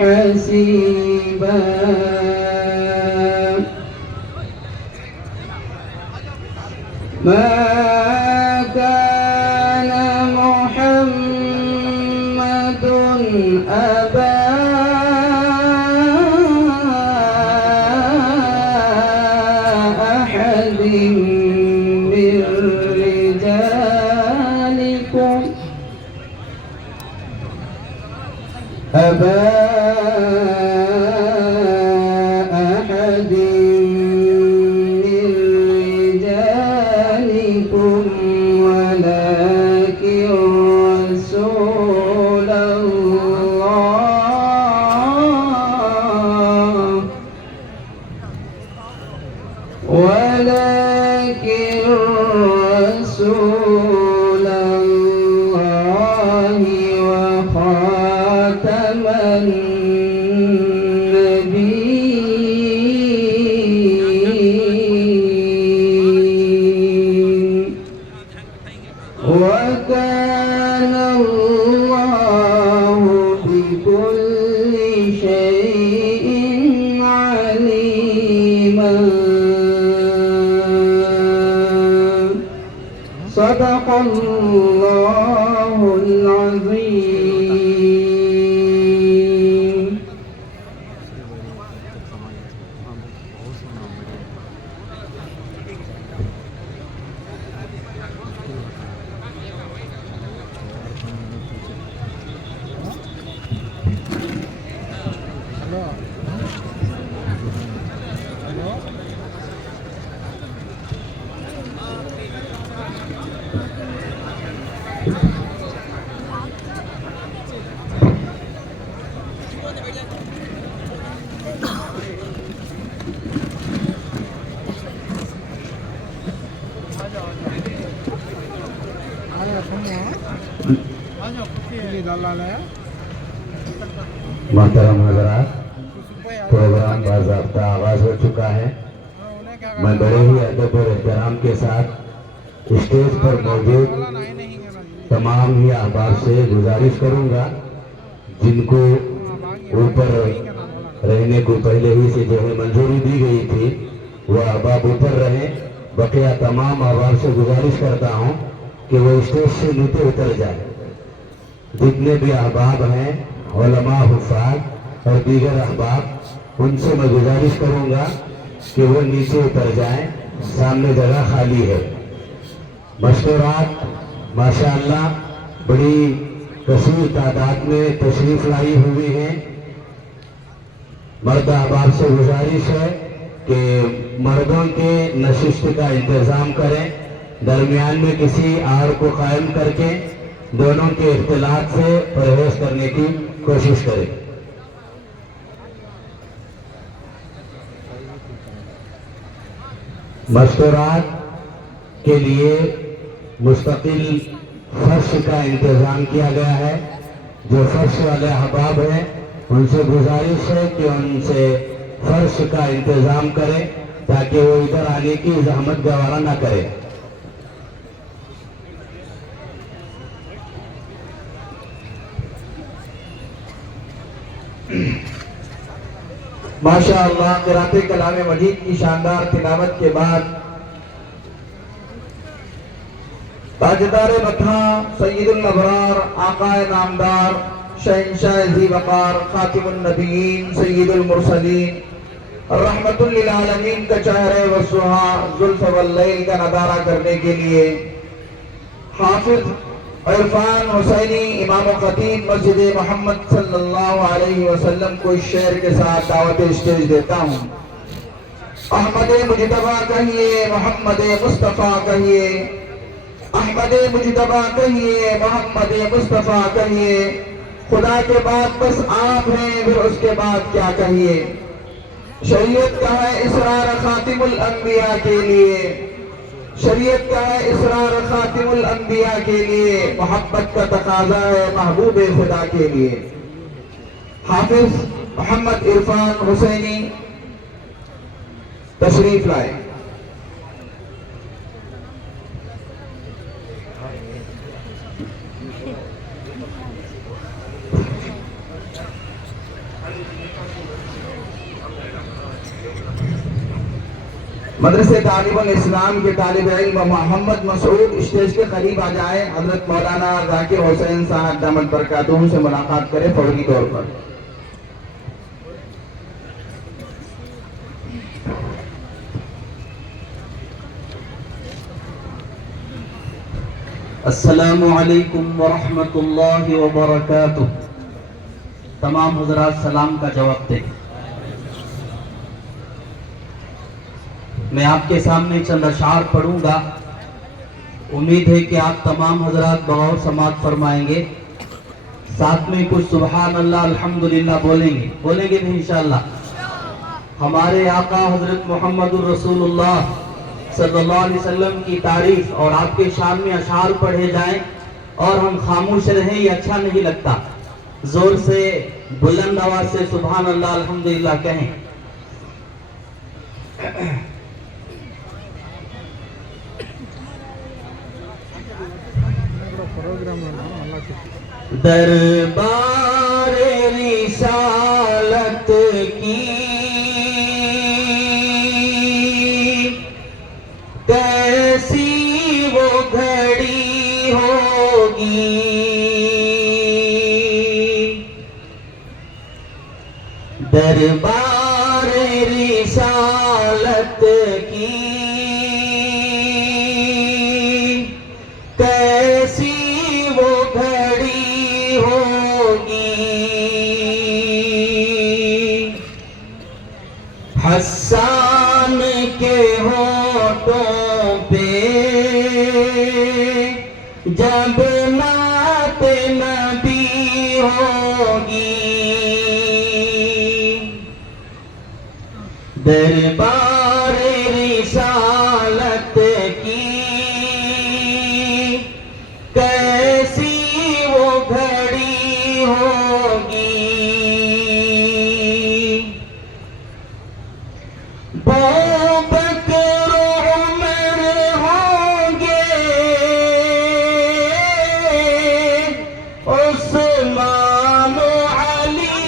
حسيبا ما كان محمد أبا أحد من رجالكم أبا أحد من رجالكم ولكن رسول الله ولكن رسول الله وخاتم النبيين وكان الله بكل شيء عليما صدق الله العظيم. محترم حضرات، پروگرام باضابطہ آغاز ہو چکا ہے۔ میں بڑے ہی ادب اور احترام کے ساتھ اسٹیج پر موجود تمام ہی احباب سے گزارش کروں گا جن کو اوپر رہنے کو پہلے ہی سے جو ہے منظوری دی گئی تھی وہ احباب اوپر رہیں۔ بقیہ تمام احباب سے گزارش کرتا ہوں کہ وہ اسٹیج سے نیچے اتر جائیں۔ جتنے بھی احباب ہیں، علماء، حفاظ اور دیگر احباب، ان سے میں گزارش کروں گا کہ وہ نیچے اتر جائیں، سامنے جگہ خالی ہے۔ مشورات ماشاءاللہ بڑی کثیر تعداد میں تشریف لائی ہوئی ہیں۔ مرد احباب سے گزارش ہے کہ مردوں کے نشست کا انتظام کریں، درمیان میں کسی آڑ کو قائم کر کے دونوں کے اختلاط سے پرہیز کرنے کی کوشش کریں۔ مستورات کے لیے مستقل فرش کا انتظام کیا گیا ہے۔ جو فرش والے احباب ہیں ان سے گزارش ہے کہ ان سے فرش کا انتظام کریں تاکہ وہ ادھر آنے کی زحمت گوارا نہ کریں۔ ماشاءاللہ قرأت کلام مجید کی شاندار تلاوت کے بعد تاجدار مدحہ سید الابرار، آقا نامدار، شہنشاہ ذی وقار، خاتم النبیین، سید المرسلین، رحمت للعالمین کا چہرہ وسوہا زلف واللیل کا نظارہ کرنے کے لیے حافظ عرفان حسینی امام و خطیب مسجد محمد صلی اللہ علیہ وسلم کو اس شعر کے ساتھ دعوت اسٹیج دیتا ہوں۔ احمد مجتبیٰ کہیے، محمد مصطفیٰ کہیے، احمد مجتبیٰ کہیے، محمد مصطفیٰ کہیے، خدا کے بعد بس آپ ہیں، پھر اس کے بعد کیا کہیے۔ شریعت کا ہے اسرار خاتم الانبیاء کے لیے، شریعت کا ہے اسرار خاتم الانبیاء کے لیے، محبت کا تقاضا ہے محبوب خدا کے لیے۔ حافظ محمد عرفان حسینی تشریف لائے۔ مدرسے تعلیم الاسلام کے طالب علم محمد مسعود اسٹیج کے قریب آ جائیں. حضرت مولانا ذاکر حسین صاحب دامت برکاتہم سے ملاقات کریں فوری طور پر. السلام علیکم ورحمۃ اللہ وبرکاتہ. تمام حضرات سلام کا جواب دیں. میں آپ کے سامنے چند اشعار پڑھوں گا. امید ہے کہ آپ تمام حضرات بغور سماعت فرمائیں گے. ساتھ میں کچھ سبحان اللہ الحمدللہ بولیں گے انشاءاللہ. ہمارے آقا حضرت محمد الرسول اللہ صلی اللہ علیہ وسلم کی تعریف اور آپ کے شان میں اشعار پڑھے جائیں اور ہم خاموش رہیں یہ اچھا نہیں لگتا. زور سے بلند آواز سے سبحان اللہ الحمدللہ کہیں. دربار رسالت کی کیسی وہ گھڑی ہوگی. دربار رسالت کی کیسی وہ گھڑی ہوگی. حسان کے ہونٹوں پہ جب نعت نبی ہوگی. دربار رسالت کی کیسی وہ گھڑی ہوگی. بکر عمر ہوں گے عثمان علی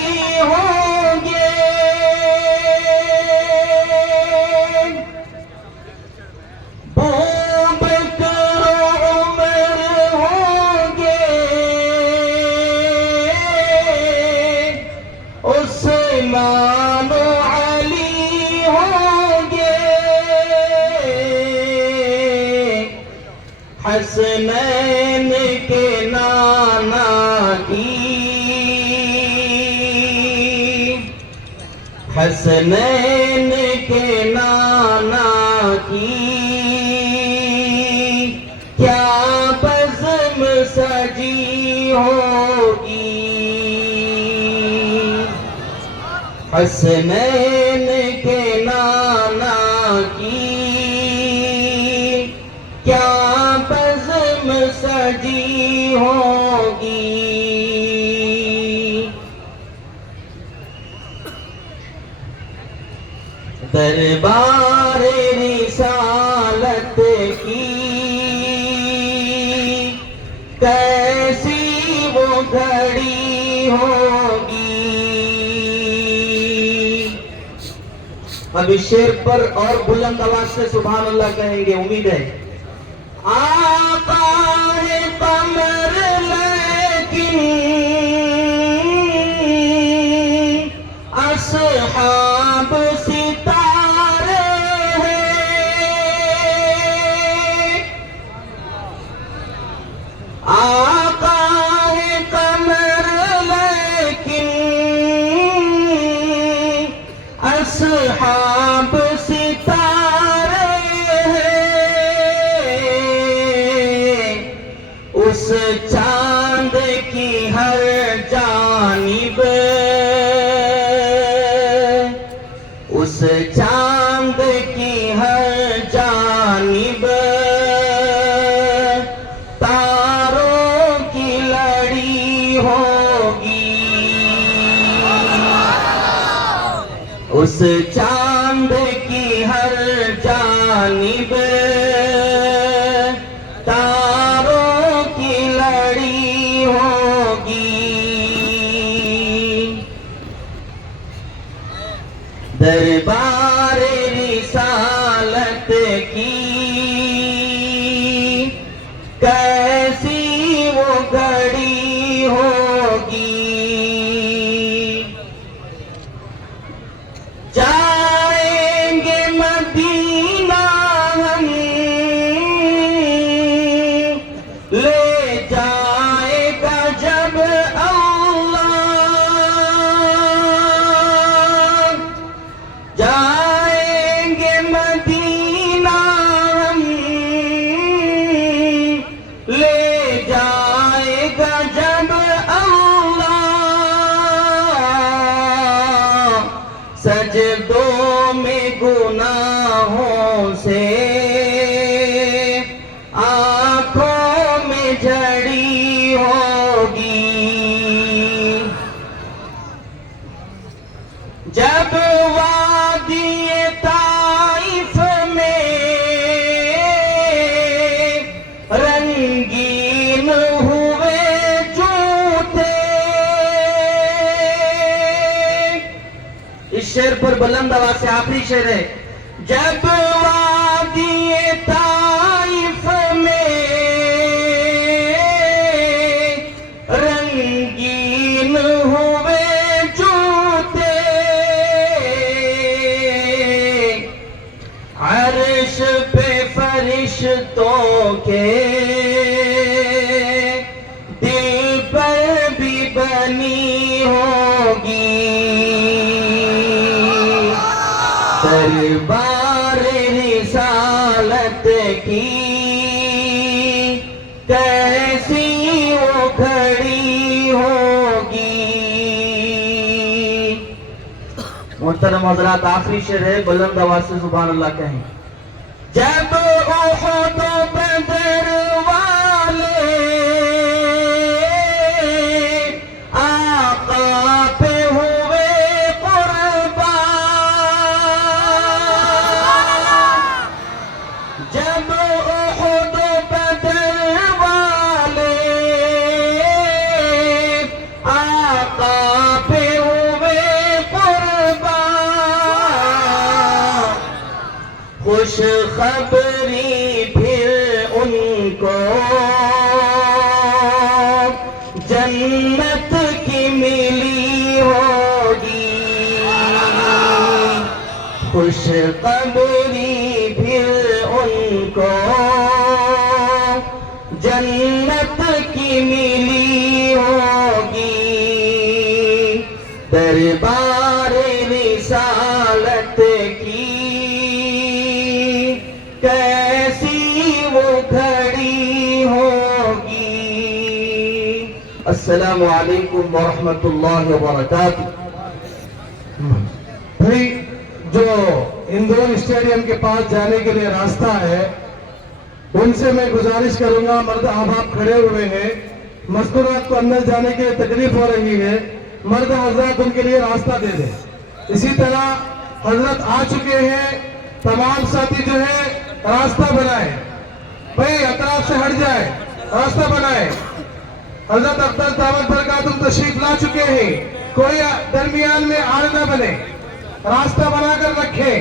ہوں گے. عثمان علی ہوں گے. حسنین کے نانا کی حسنین کے نانا کی کیا بزم سجی ہوگی. حسنین کے نانا کی کیا بزم سجی ہوگی. دربار رسالت کی کیسی وہ گھڑی ہوگی. اب اس شعر پر اور بلند آواز سے سبحان اللہ کہیں گے. امید ہے آقا ہے قمر لیکن اصحاب ستارے ہیں. آقا ہے قمر لیکن اصحاب ستارے ہیں. اس چاند کی ہر جانب اس چاند کی ہر جانب تاروں کی لڑی ہوگی. اس چاند کی ہر جانب تاروں کی لڑی ہوگی. دربار رسالت کی کیسی وہ گھڑی ہوگی، جائیں گے مدینہ ہم، لے جائے گا جب اللہ، جائیں گے مدینہ ہم، لے جائے گا جب اللہ، سجدوں میں گناہوں سے آنکھوں میں جھڑی ہوگی، جب وادی طائف میں رنگین ہوئے جوتے، اس شعر پر بلند آواز سے آخری شعر ہے، جب وادی طائف میں رنگین ہوئے جوتے، عرش پہ فرشتوں کے دل پر بھی بنی ہوگی، دربار رسالت کی کیسی وہ کھڑی ہوگی۔ محترم حضرات، آخری شعر ہے، بلند آواز سے سبحان اللہ کہیں۔ جب احد و بدر والے آقا پہ ہوئے قربان، جب احد و بدر والے آقا پہ ہوئے قربان، خوش خبری پھر ان کو جنت کی ملی ہوگی، خوش خبری پھر ان کو جنت کی ملی ہوگی، دربار رسالت کی کیسی وہ گھڑی ہوگی۔ السلام علیکم ورحمۃ اللہ وبرکاتہ۔ بھائی جو اندور اسٹیڈیم کے پاس جانے کے لیے راستہ ہے، ان سے میں گزارش کروں گا، مرد احباب کھڑے ہوئے ہیں، مستورات کو اندر جانے کے لیے تکلیف ہو رہی ہے، مرد حضرات ان کے لیے راستہ دے دیں۔ اسی طرح حضرت آ چکے ہیں، تمام ساتھی جو ہے راستہ بنائیں، بھائی اطراف سے ہٹ جائے، راستہ بنائیں۔ حضرت اقدس دعوت برکاتہم تشریف لا چکے ہیں، کوئی درمیان میں آڑ نہ بنے، راستہ بنا کر رکھیں،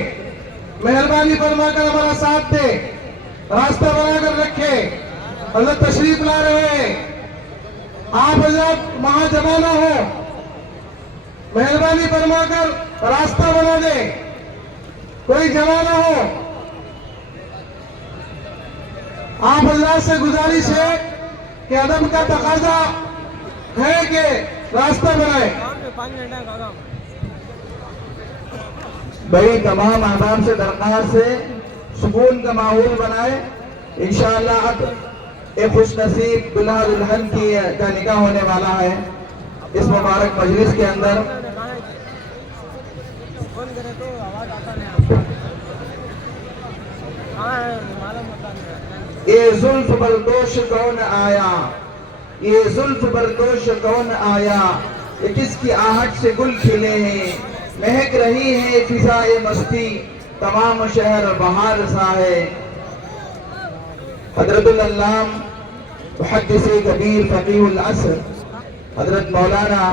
مہربانی فرما کر ہمارا ساتھ دیں، راستہ بنا کر رکھیں۔ حضرت تشریف لا رہے ہیں، آپ حضرت وہاں جمع نہ ہو، مہربانی فرما کر راستہ بنا دیں، کوئی جمع نہ ہو۔ آپ حضرات سے گزارش ہے کہ ادب کا تقاضا ہے کہ راستہ بنائیں۔ بھائی تمام احباب سے درخواست ہے سکون کا ماحول بنائے۔ انشاءاللہ اب ایک خوش نصیب دلہا دلہن کا نکاح ہونے والا ہے اس مبارک مجلس کے اندر۔ یہ زلف بردوش کون آیا، یہ زلف بردوش کون آیا، یہ کس کی آہٹ سے گل کھلے ہیں، مہک رہی ہے فضائے مستی، تمام شہر بہار سا ہے۔ حضرت العلام محدث کبیر فقیہ العصر حضرت مولانا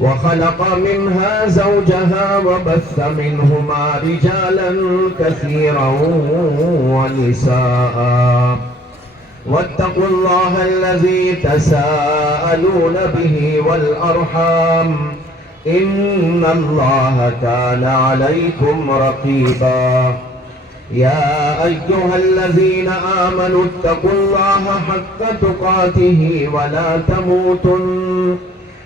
وخلق منها زوجها وبث منهما رجالا كثيرا ونساء واتقوا الله الذي تساءلون به والأرحام إن الله كان عليكم رقيبا يا أيها الذين آمنوا اتقوا الله حق تقاته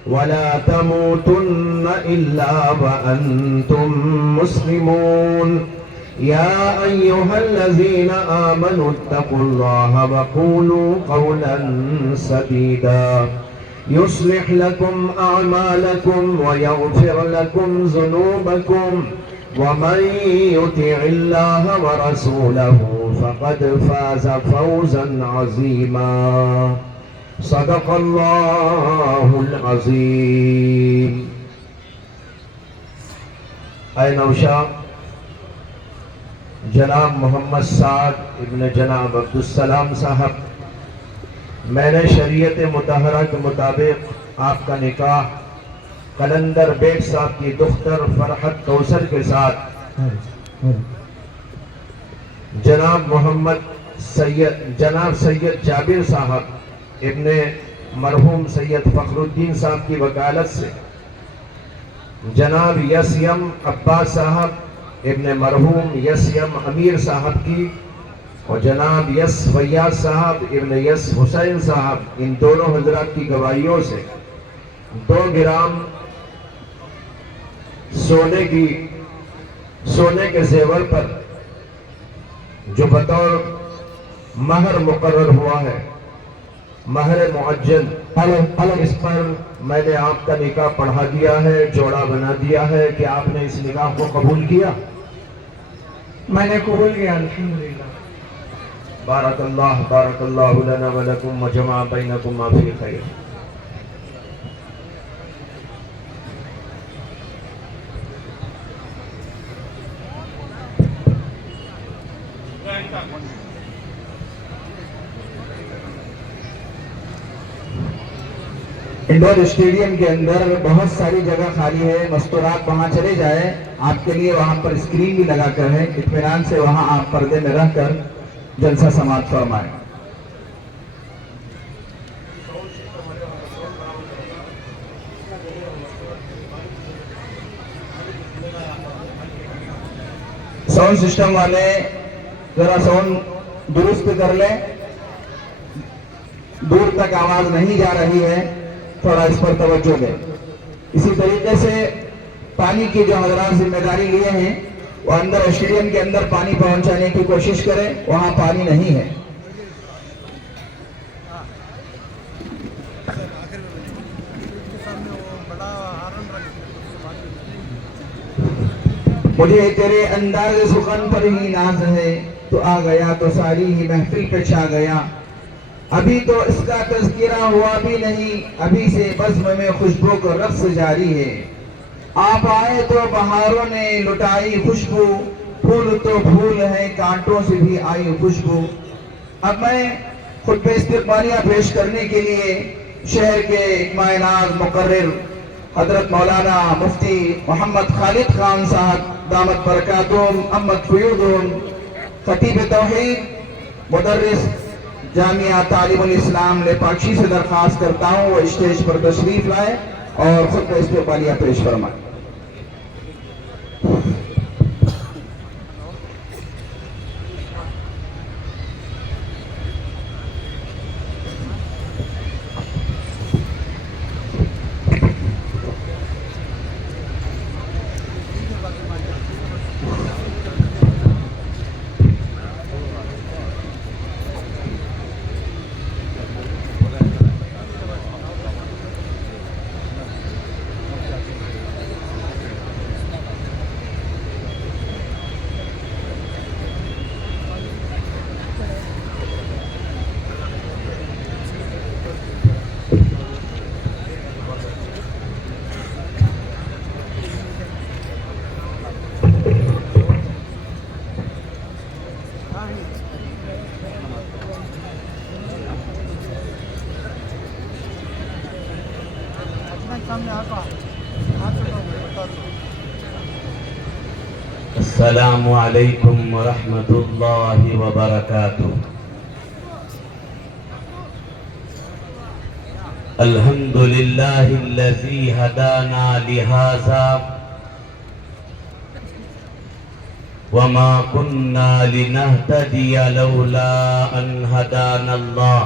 ولا تموتن إلا وأنتم مسلمون يا أيها الذين آمنوا اتقوا الله وقولوا قولا سديدا يصلح لكم أعمالكم ويغفر لكم ذنوبكم ومن يطع الله ورسوله فقد فاز فوزا عظيما صدق اللہ العظیم۔ اے نوشا جناب محمد سعد ابن جناب عبدالسلام صاحب، میں نے شریعت مطہرہ کے مطابق آپ کا نکاح قلندر بیگ صاحب کی دختر فرحت کوثر کے ساتھ جناب سید جابر صاحب ابن مرحوم سید فخر الدین صاحب کی وکالت سے جناب یسیم عباس صاحب ابن مرحوم یسیم امیر صاحب کی اور جناب یس فیاض صاحب ابن یس حسین صاحب، ان دونوں حضرات کی گواہیوں سے 2 گرام سونے کے زیور پر جو بطور مہر مقرر ہوا ہے، مہر معجل، اس پر میں نے آپ کا نکاح پڑھا دیا ہے، جوڑا بنا دیا ہے کہ آپ نے اس نکاح کو قبول کیا؟ میں نے قبول کیا الحمدللہ۔ بارک اللہ لنا ولکم وجمع بینکما فی خیر۔ انڈور اسٹیڈیم کے اندر بہت ساری جگہ خالی ہے، مستورات وہاں چلے جائیں، آپ کے لیے وہاں پر اسکرین بھی لگا کر ہے، اطمینان سے وہاں آپ پردے میں رہ کر جلسہ سماعت فرمائیں۔ ساؤنڈ سسٹم والے ذرا ساؤنڈ درست کر لیں، دور تک آواز نہیں جا رہی ہے، تھوڑا اس پر توجہ دیں۔ اسی طریقے سے پانی کی جو حضرات ذمہ داری لیے ہیں وہ اندر اسٹیڈیم کے اندر پانی پہنچانے کی کوشش کریں، وہاں پانی نہیں ہے۔ مجھے تیرے انداز سخن پر ہی ناز ہے، تو آ گیا تو ساری ہی محفل پہ چھا گیا، ابھی تو اس کا تذکرہ ہوا بھی نہیں، ابھی سے بزم میں خوشبو کا رقص جاری ہے۔ آپ آئے تو بہاروں نے لٹائی خوشبو، پھول تو پھول ہیں کانٹوں سے بھی آئی خوشبو۔ اب میں خطبہ استقبالیہ پیش کرنے کے لیے شہر کے مائناز مقرر حضرت مولانا مفتی محمد خالد خان صاحب دامت برکاتہم امت فیوضہم، خطیب توحید مدرس جامعہ تعلیم الاسلام لیپاکشی سے درخواست کرتا ہوں وہ اسٹیج پر تشریف لائے اور خطبہ استقبالیہ پیش فرمائیں۔ السلام علیکم ورحمۃ اللہ وبرکاتہ۔ الحمد للہ الذی ہدانا لہذا وما كنا لنهتدی لولا ان ہدانا اللہ،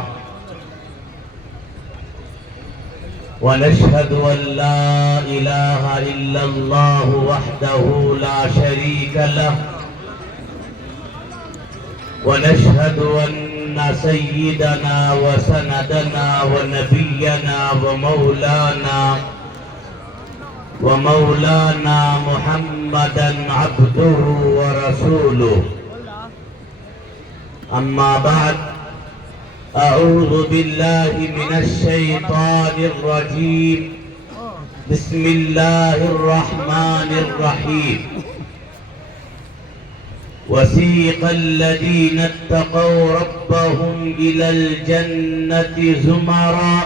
ونشهد أن لا إله إلا الله وحده لا شريك له، ونشهد أن سيدنا وسندنا ونبينا ومولانا محمدا عبده ورسوله، أما بعد، أعوذ بالله من الشيطان الرجيم، بسم الله الرحمن الرحيم۔ وسيق الذين اتقوا ربهم إلى الجنة زمرا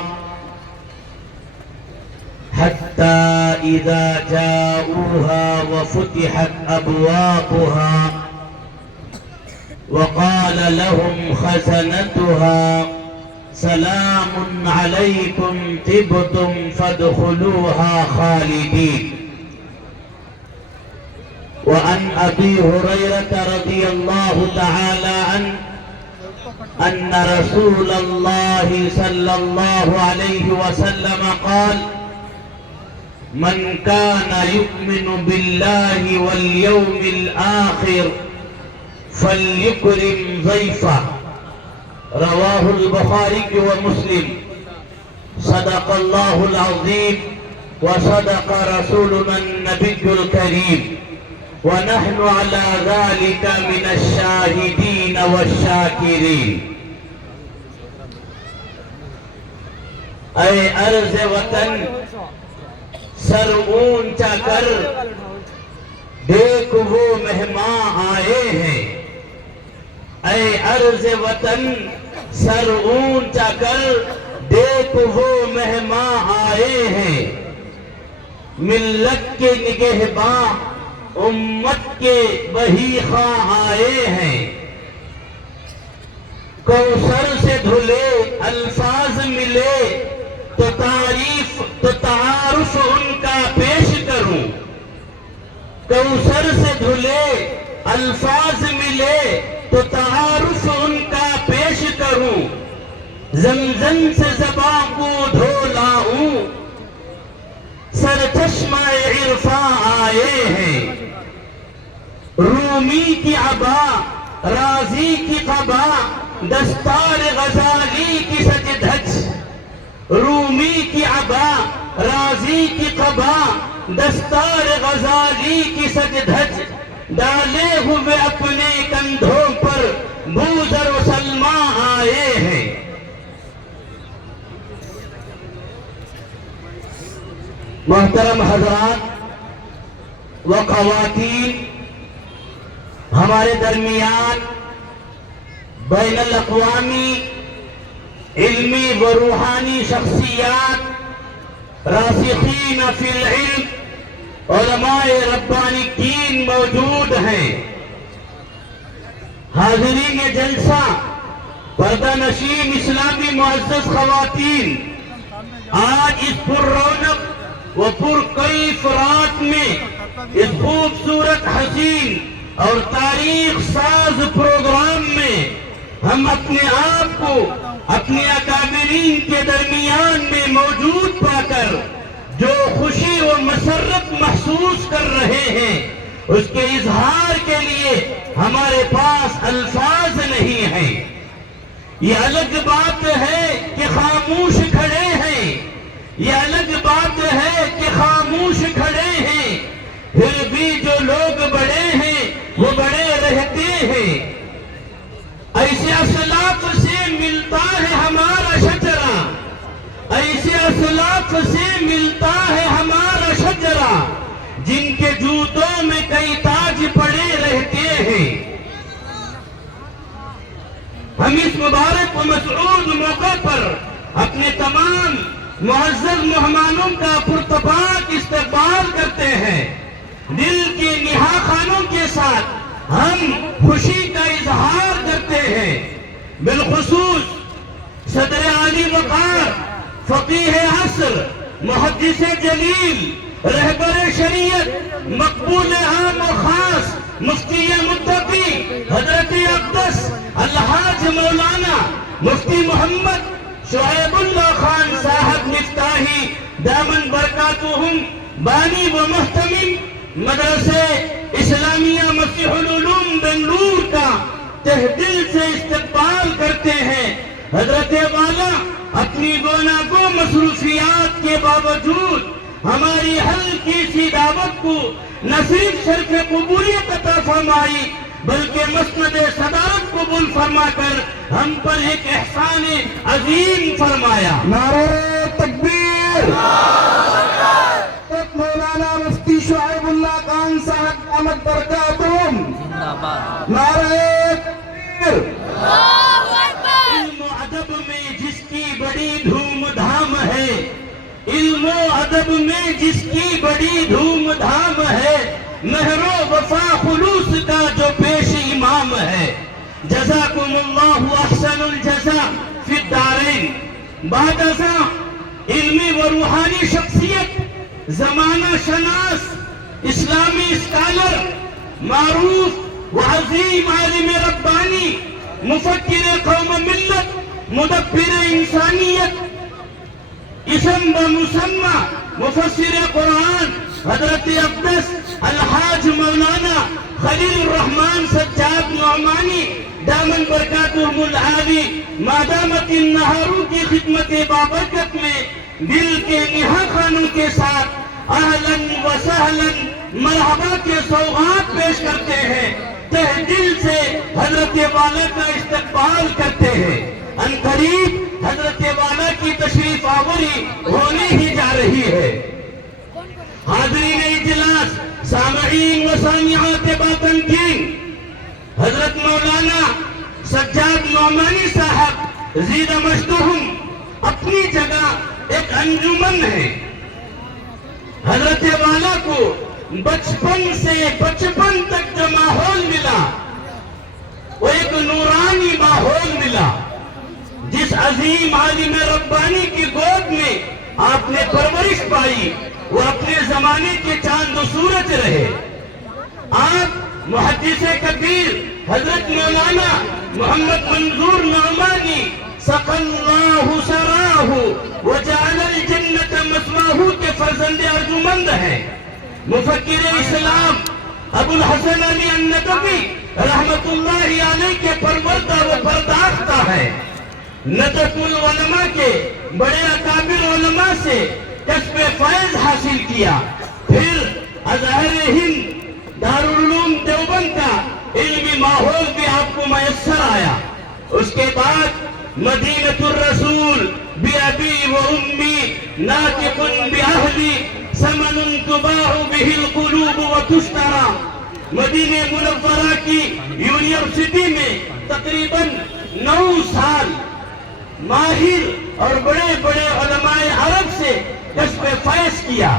حتى إذا جاءوها وفتحت أبوابها وقال لهم خزنتها سلام عليكم طبتم فادخلوها خالدين۔ وعن أبي هريرة رضي الله تعالى عنه أن رسول الله صلى الله عليه وسلم قال: من كان يؤمن بالله واليوم الآخر فليكرم ضيفه، رواہ البخاری ومسلم۔ صدق اللہ العظیم وصدق رسولنا النبی الکریم، ونحن على ذلك من الشاہدین والشاکرین۔ اے ارض وطن سر اونچا کر، دیکھ وہ مہمان آئے ہیں۔ اے ارض وطن سر اونچا کر، دیکھ وہ مہمان آئے ہیں، ملت کے نگہباں امت کے وہی خواہ آئے ہیں۔ کوثر سے دھلے الفاظ ملے تو تعارف ان کا پیش کروں، کوثر سے دھلے الفاظ ملے تو تعارف ان کا پیش کروں، زمزم سے زبان کو دھو لاؤں، سرچشمہ عرفاں آئے ہیں۔ رومی کی عبا، رازی کی قبا، دستار غزالی کی سج دھج، رومی کی عبا، رازی کی قبا، دستار غزالی کی سج دھج، ڈالے ہوئے اپنے کندھوں پر بوذر و سلماں آئے ہیں۔ محترم حضرات و خواتین، ہمارے درمیان بین الاقوامی علمی و روحانی شخصیات، راسخین فی العلم، علماء ربانیین موجود ہیں۔ حاضرین جلسہ، پردہ نشین اسلامی معزز خواتین، آج اس پر رونق و پر کیف رات میں اس خوبصورت حسین اور تاریخ ساز پروگرام میں ہم اپنے آپ کو اپنے اکابرین کے درمیان میں موجود پا کر جو خوشی و مسرت محسوس کر رہے ہیں، اس کے اظہار کے لیے ہمارے پاس الفاظ نہیں ہیں۔ یہ الگ بات ہے کہ خاموش کھڑے ہیں، یہ الگ بات ہے کہ خاموش کھڑے ہیں، پھر بھی جو لوگ بڑے ہیں وہ بڑے رہتے ہیں۔ ایسے اسلاف سے ملتا ہے ہمارا شجرہ، ایسے اسلاف سے ملتا ہے ہمارا شجرہ، جن کے جوتوں میں کئی تاج پڑے رہتے ہیں۔ ہم اس مبارک و مسعود موقع پر اپنے تمام معزز مہمانوں کا پرتپاک استقبال کرتے ہیں۔ دل کے نہا خانوں کے ساتھ ہم خوشی کا اظہار کرتے ہیں۔ بالخصوص صدر عالی وقار، فقیہ عصر، محدث جلیل، رہبر شریعت، مقبول عام و خاص، مفتی متقی حضرت اقدس الحاج مولانا مفتی محمد شعیب اللہ خان صاحب مفتاحی دامن برکاتہم، بانی و محتمم مدرسہ اسلامیہ مسیح العلوم بنگلور کا تہ دل سے استقبال کرتے ہیں۔ حضرت والا اپنی گوناگو مصروفیات کے باوجود ہماری ہلکی سی دعوت کو نہ صرف شرف قبولیت عطا فرمائی بلکہ مسند صدارت قبول فرما کر ہم پر ایک احسان عظیم فرمایا۔ نعرہ تکبیر! مولانا مفتی شعیب اللہ خان صاحب دامت برکاتہم، نعرہ تکبیر! علم و ادب میں جس کی بڑی دھوم دھام ہے، علم و ادب میں جس کی بڑی دھوم دھام ہے، مہر و وفا خلوص کا جو پیش امام ہے۔ جزاکم اللہ احسن الجزا فی الدارین۔ بعد ازاں علمی و روحانی شخصیت، زمانہ شناس، اسلامی اسکالر، معروف و عظیم عالم ربانی، مفکر قوم ملت، مدبر انسانیت، اسم و مسمى مفسر قرآن حضرت اقدس الحاج مولانا خلیل الرحمن سجاد نعمانی دامن برکاتہم العالی، مادامت النہاروں کی خدمت بابرکت میں دل کے نہا خانوں کے ساتھ اہلاً و سہلاً مرحبا کے سوغات پیش کرتے ہیں، تہ دل سے حضرت والا کا استقبال کرتے ہیں۔ ان قریب حضرت والا کی تشریف آوری ہونے ہی جا رہی ہے۔ حاضرین اجلاس، سامعین و سامعات باطن کی، حضرت مولانا سجاد نعمانی صاحب زید مجدہم اپنی جگہ ایک انجمن ہے. حضرت والا کو بچپن سے بچپن تک جو ماحول ملا وہ ایک نورانی ماحول ملا. جس عظیم عالم ربانی کی گود میں آپ نے پرورش پائی وہ اپنے زمانے کے چاند و سورج رہے. آپ محدث کبیر حضرت مولانا محمد منظور نعمانی سقى الله سراه وجعل الجنة مثواه کے فرزند ارجمند ہیں. مفکر اسلام ابو الحسن علی الندوی رحمت اللہ علیہ کے پروردہ و پرداختہ ہے. نطق العلماء کے بڑے اکابر علماء سے کسب فیض حاصل کیا. پھر ازہر ہند دارالعلوم دیوبند کا علمی ماحول بھی آپ کو میسر آیا. اس کے بعد مدینة الرسول بأبي وأمي ناطق بأهلي ثمن تباع به القلوب وتشترى. مدینہ منورہ کی یونیورسٹی میں تقریباً 9 سال ماہر اور بڑے بڑے علماء عرب سے کسب فیض کیا.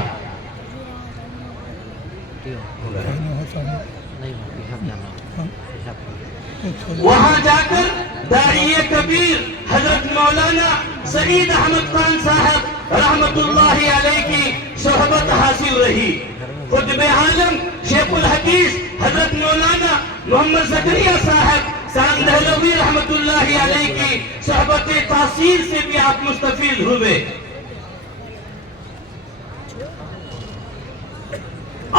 وہاں جا کر داعی کبیر حضرت مولانا سعید احمد خان صاحب رحمت اللہ علیہ کی صحبت حاصل رہی. قطب عالم شیخ الحدیث حضرت مولانا محمد زکریا صاحب سام دہلوی رحمت اللہ علیہ کی صحبت تاثیر سے بھی آپ مستفید ہوئے.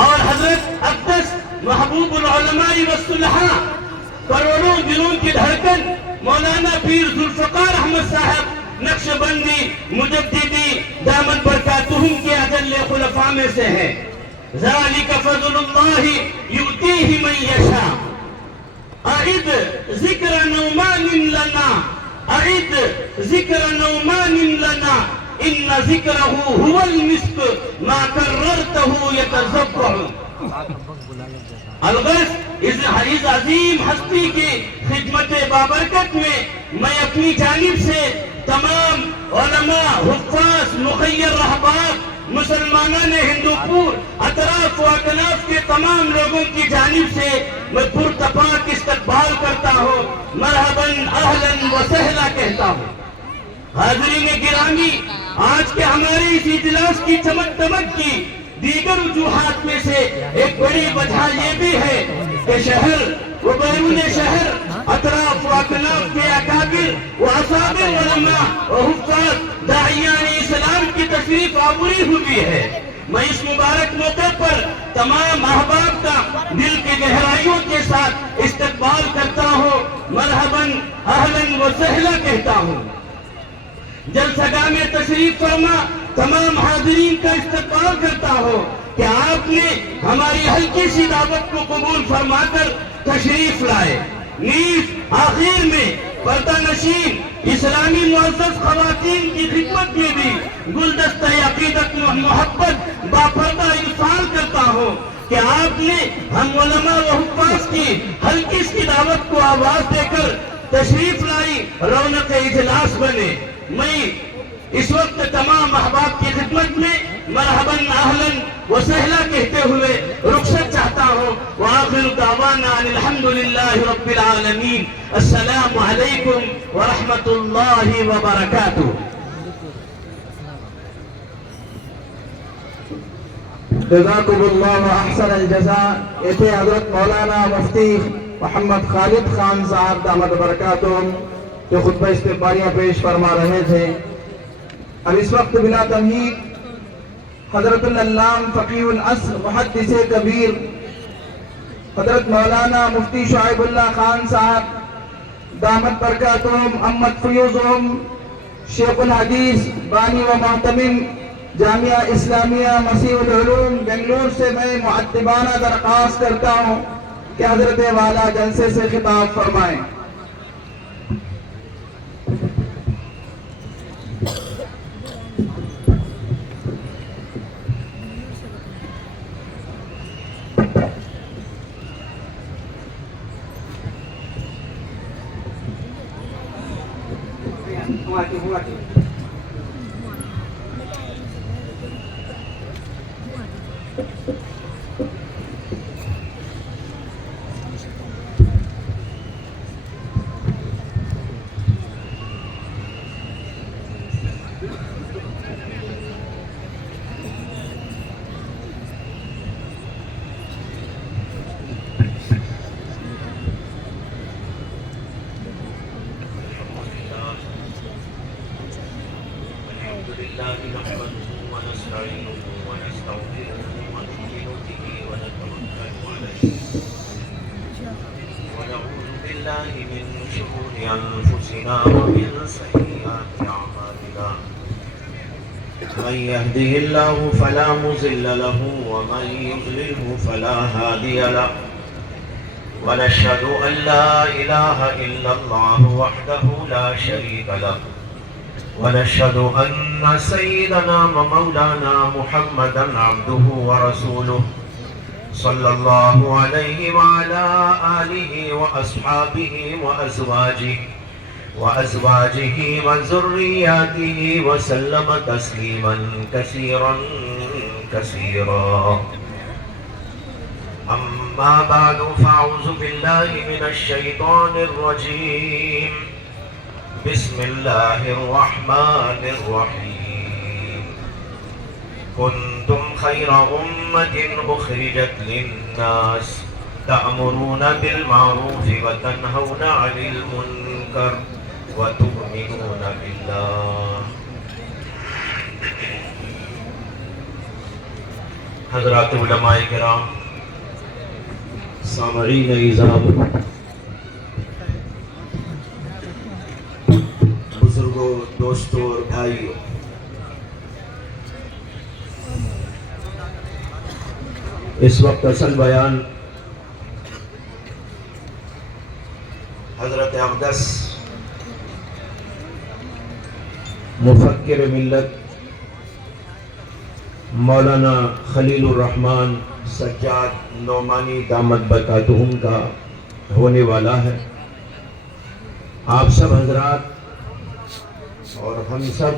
اور حضرت اقدس محبوب العلماء والصلحاء کروڑوں دلوں کی دھڑکن مولانا پیر ذوالفقار احمد صاحب نقشبندی مجددی دامن برکاتہم کے اجل خلفاء میں سے ہیں. ذالک فضل اللہ یؤتیہ من یشاء. اعد ذکر نعمان لنا اعد ذکر نعمان لنا ان ذکرہ هو المسک ما کررتہ یتذبع. الغرض اس عظیم ہستی کی خدمت بابرکت میں اپنی جانب سے تمام علماء حفاظ مخیر رہبات مسلمانان ہندوپور اطراف و اکناف کے تمام لوگوں کی جانب سے میں پرتپاک استقبال کرتا ہوں. مرحباً اہلاً و سہلا کہتا ہوں. حاضرین گرامی، آج کے ہمارے اس اجلاس کی چمک دمک کی دیگر وجوہات میں سے ایک بڑی وجہ یہ بھی ہے کہ شہر و بیرون شہر اطراف و اکناف کے اکابر و اصابر علماء و حفاظ داعیان اسلام کی تشریف آوری ہوئی ہے. میں اس مبارک موقع پر تمام احباب کا دل کی گہرائیوں کے ساتھ استقبال کرتا ہوں. مرحباً اہلاً و سہلا کہتا ہوں. جلسہ گاہ میں تشریف فرما تمام حاضرین کا استقبال کرتا ہوں کہ آپ نے ہماری ہلکی سی دعوت کو قبول فرما کر تشریف لائے. نیز آخر میں پردہ نشین اسلامی معزز خواتین کی خدمت میں بھی گلدستہ عقیدت محبت با پردہ ارسال کرتا ہوں کہ آپ نے ہم علماء و حفاظ کی ہلکی سی دعوت کو آواز دے کر تشریف لائی، رونق اجلاس بنے. میں اس وقت تمام احباب کی خدمت میں مرحباً اہلاً و سہلا کہتے ہوئے رخصت چاہتا ہوں. وآخر دعوانا ان الحمدللہ رب العالمین. السلام علیکم ورحمت اللہ وبرکاتہ. جزاکم اللہ احسن الجزاء. ایتھے حضرت مولانا مفتی محمد خالد خان صاحب دامت برکاتہم جو خطبہ استقبالیہ پیش فرما رہے تھے. اب اس وقت بلا تمہید حضرت العلام فقیہ العصر محدث کبیر حضرت مولانا مفتی شعیب اللہ خان صاحب دامت برکاتہم امت فیوزہم شیخ الحدیث بانی و محتمم جامعہ اسلامیہ مسیح العلوم بنگلور سے میں معدبانہ درخواست کرتا ہوں کہ حضرت والا جلسے سے خطاب فرمائیں. ونستغفره ونؤمن به ونتوكل عليه ونعوذ بالله من شرور أنفسنا ومن سيئات أعمالنا من يهده الله فلا مضل له ومن يضلله فلا هادي له ونشهد أن لا إله إلا الله وحده لا شريك له ونشهد أن سيدنا ومولانا محمدا عبده ورسوله صلى الله عليه وعلى آله وأصحابه وأزواجه وذرياته وسلم تسليما كثيرا كثيرا أما بعد فأعوذ بالله من الشيطان الرجيم بسم الله الرحمن الرحيم كنتم خير أمة أخرجت للناس تأمرون بالمعروف وتنهون عن المنكر وتؤمنون بالله. حضرات علماء کرام، سامعین اعظام، بزرگوں، دوستوں اور بھائیوں، اس وقت اصل بیان حضرت اقدس مفکر ملت مولانا خلیل الرحمن سجاد نعمانی دامت برکاتہم کا ہونے والا ہے. آپ سب حضرات اور ہم سب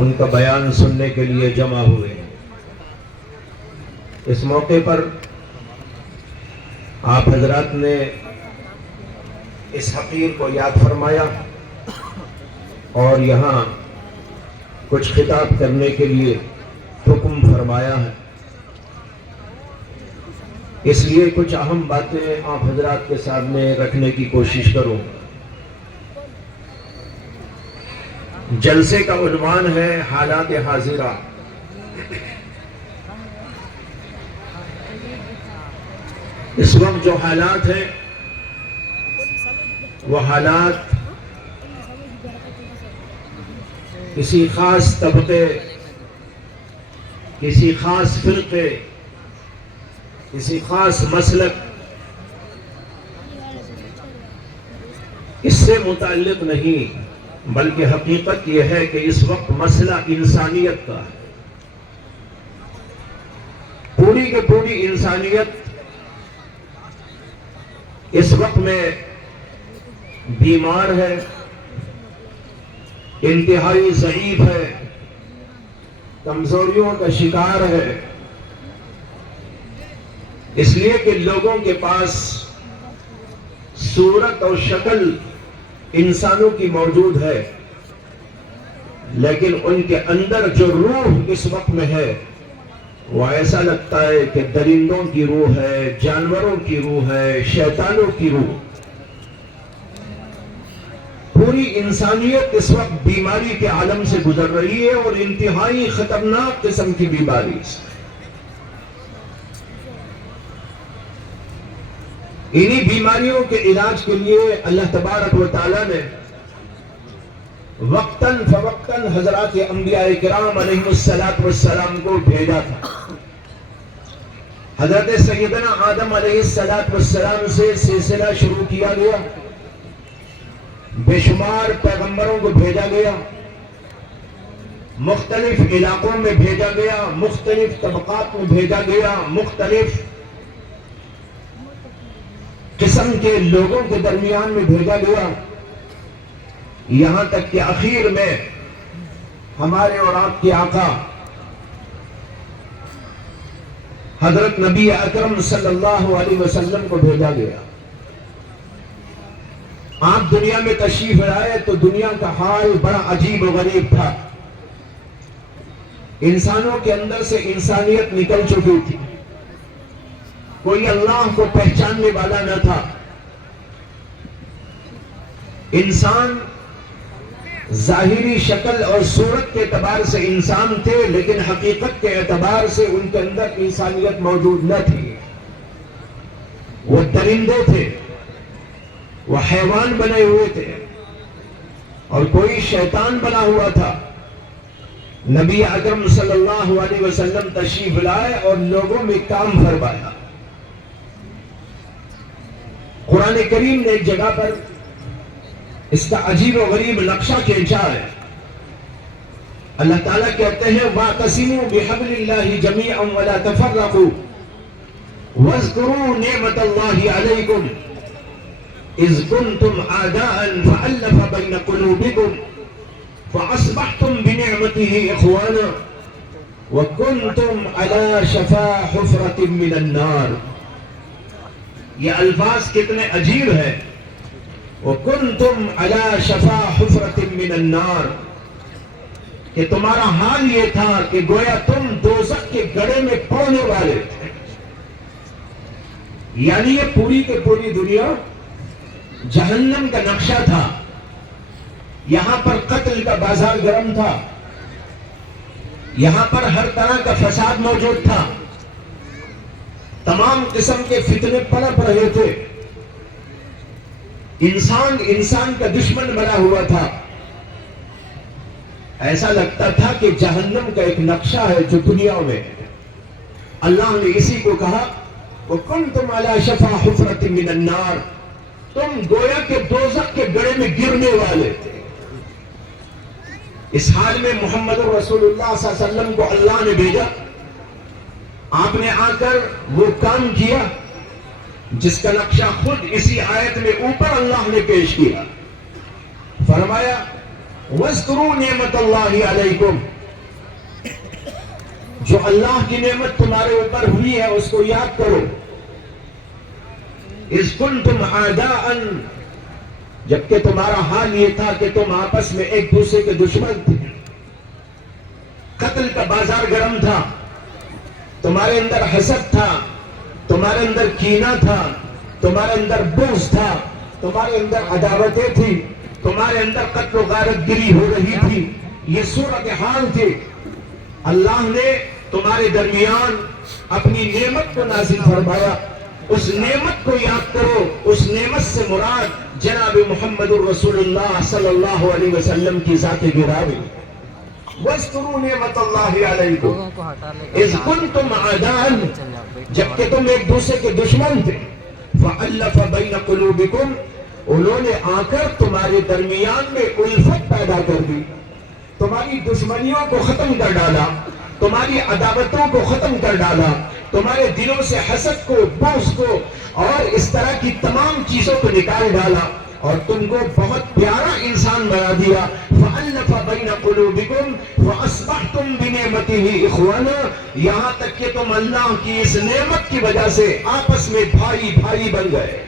ان کا بیان سننے کے لیے جمع ہوئے ہیں. اس موقع پر آپ حضرات نے اس حقیر کو یاد فرمایا اور یہاں کچھ خطاب کرنے کے لیے حکم فرمایا ہے. اس لیے کچھ اہم باتیں آپ حضرات کے سامنے رکھنے کی کوشش کروں. جلسے کا عنوان ہے حالات حاضرہ. اس وقت جو حالات ہیں وہ حالات کسی خاص طبقے، کسی خاص فرقے، کسی خاص مسلک اس سے متعلق نہیں، بلکہ حقیقت یہ ہے کہ اس وقت مسئلہ انسانیت کا ہے. پوری کی پوری انسانیت اس وقت میں بیمار ہے، انتہائی ضعیف ہے، کمزوریوں کا شکار ہے. اس لیے کہ لوگوں کے پاس صورت اور شکل انسانوں کی موجود ہے، لیکن ان کے اندر جو روح اس وقت میں ہے وہ ایسا لگتا ہے کہ درندوں کی روح ہے، جانوروں کی روح ہے، شیطانوں کی روح. پوری انسانیت اس وقت بیماری کے عالم سے گزر رہی ہے اور انتہائی خطرناک قسم کی بیماری. انہی بیماریوں کے علاج کے لیے اللہ تبارک و تعالیٰ نے وقتاً فوقتاً حضرات انبیاء کرام علیہ السلام کو بھیجا تھا. حضرت سیدنا آدم علیہ السلام سے سلسلہ شروع کیا گیا، بے شمار پیغمبروں کو بھیجا گیا، مختلف علاقوں میں بھیجا گیا، مختلف طبقات میں بھیجا گیا، مختلف قسم کے لوگوں کے درمیان میں بھیجا گیا، یہاں تک کہ آخر میں ہمارے اور آپ کے آقا حضرت نبی اکرم صلی اللہ علیہ وسلم کو بھیجا گیا. آپ دنیا میں تشریف لائے تو دنیا کا حال بڑا عجیب و غریب تھا. انسانوں کے اندر سے انسانیت نکل چکی تھی، کوئی اللہ کو پہچاننے والا نہ تھا. انسان ظاہری شکل اور صورت کے اعتبار سے انسان تھے، لیکن حقیقت کے اعتبار سے ان کے اندر انسانیت موجود نہ تھی. وہ درندے تھے، وہ حیوان بنے ہوئے تھے، اور کوئی شیطان بنا ہوا تھا. نبی اکرم صلی اللہ علیہ وسلم تشریف لائے اور لوگوں میں کام فرمایا. قرآن کریم نے ایک جگہ پر اس کا عجیب و غریب نقشہ کھینچا ہے. اللہ تعالیٰ کہتے ہیں وَاعْتَصِمُوا بِحَبْلِ اللَّهِ جَمِيعًا وَلَا تَفَرَّقُوا وَاذْكُرُوا نِعْمَةَ اللَّهِ عَلَيْكُمْ إِذْ كُنْتُمْ أَعْدَاءً فَأَلَّفَ بَيْنَ قُلُوبِكُمْ فَأَصْبَحْتُمْ بِنِعْمَتِهِ إِخْوَانًا وَكُنْتُمْ عَلَى شَفَا حُفْرَةٍ مِّنَ النَّارِ. یہ الفاظ کتنے عجیب ہیں. وَكُنْتُمْ عَلَى شَفَا حُفْرَةٍ مِّنَ النَّارِ، کہ تمہارا حال یہ تھا کہ گویا تم دوزخ کے گڑھے میں پڑنے والے تھے. یعنی یہ پوری کے پوری دنیا جہنم کا نقشہ تھا. یہاں پر قتل کا بازار گرم تھا، یہاں پر ہر طرح کا فساد موجود تھا، تمام قسم کے فتنے پنپ رہے تھے. انسان انسان کا دشمن بنا ہوا تھا. ایسا لگتا تھا کہ جہنم کا ایک نقشہ ہے جو دنیا میں. اللہ نے اسی کو کہا وَكُنْتُمْ عَلَى شَفَا حُفْرَةٍ مِّنَ النَّارِ، تم گویا کہ دوزخ کے گڑھے میں گرنے والے تھے. اس حال میں محمد رسول اللہ صلی اللہ علیہ وسلم کو اللہ نے بھیجا. آپ نے آ کر وہ کام کیا جس کا نقشہ خود اسی آیت میں اوپر اللہ نے پیش کیا. فرمایا وَاذْكُرُوا نِعْمَةَ اللَّهِ عَلَيْكُمْ، جو اللہ کی نعمت تمہارے اوپر ہوئی ہے اس کو یاد کرو. اِذْ كُنْتُمْ أَعْدَاءً، جبکہ تمہارا حال یہ تھا کہ تم آپس میں ایک دوسرے کے دشمن تھے. قتل کا بازار گرم تھا، تمہارے اندر حسد تھا، تمہارے اندر کینہ تھا، تمہارے اندر بغض تھا، تمہارے اندر عداوتیں تھی، تمہارے اندر قتل و غارت گری ہو رہی تھی. یہ صورتحال تھی. اللہ نے تمہارے درمیان اپنی نعمت کو نازل فرمایا. اس نعمت کو یاد کرو. اس نعمت سے مراد جناب محمد الرسول اللہ صلی اللہ علیہ وسلم کی ذات گرامی. وَاذْكُرُوا نِعْمَةَ اللَّهِ عَلَيْكُمْ إِذْ كُنْتُمْ أَعْدَاءً، جبکہ تم ایک دوسرے کے دشمن تھے. فَأَلَّفَ بَيْنَ قُلُوبِكُمْ، انہوں نے آ کر تمہارے درمیان میں الفت پیدا کر دی. تمہاری دشمنیوں کو ختم کر ڈالا، تمہاری عداوتوں کو ختم کر ڈالا، تمہارے دلوں سے حسد کو، بغض کو اور اس طرح کی تمام چیزوں کو نکال ڈالا اور تم کو بہت پیارا انسان بنا دیا. فَأَلَّفَ بَيْنَ قُلُوبِكُمْ فَأَصْبَحْتُمْ بِنِعْمَتِهِ إِخْوَانًا، یہاں تک کہ تم اللہ کی اس نعمت کی وجہ سے آپس میں بھائی بھائی بن گئے.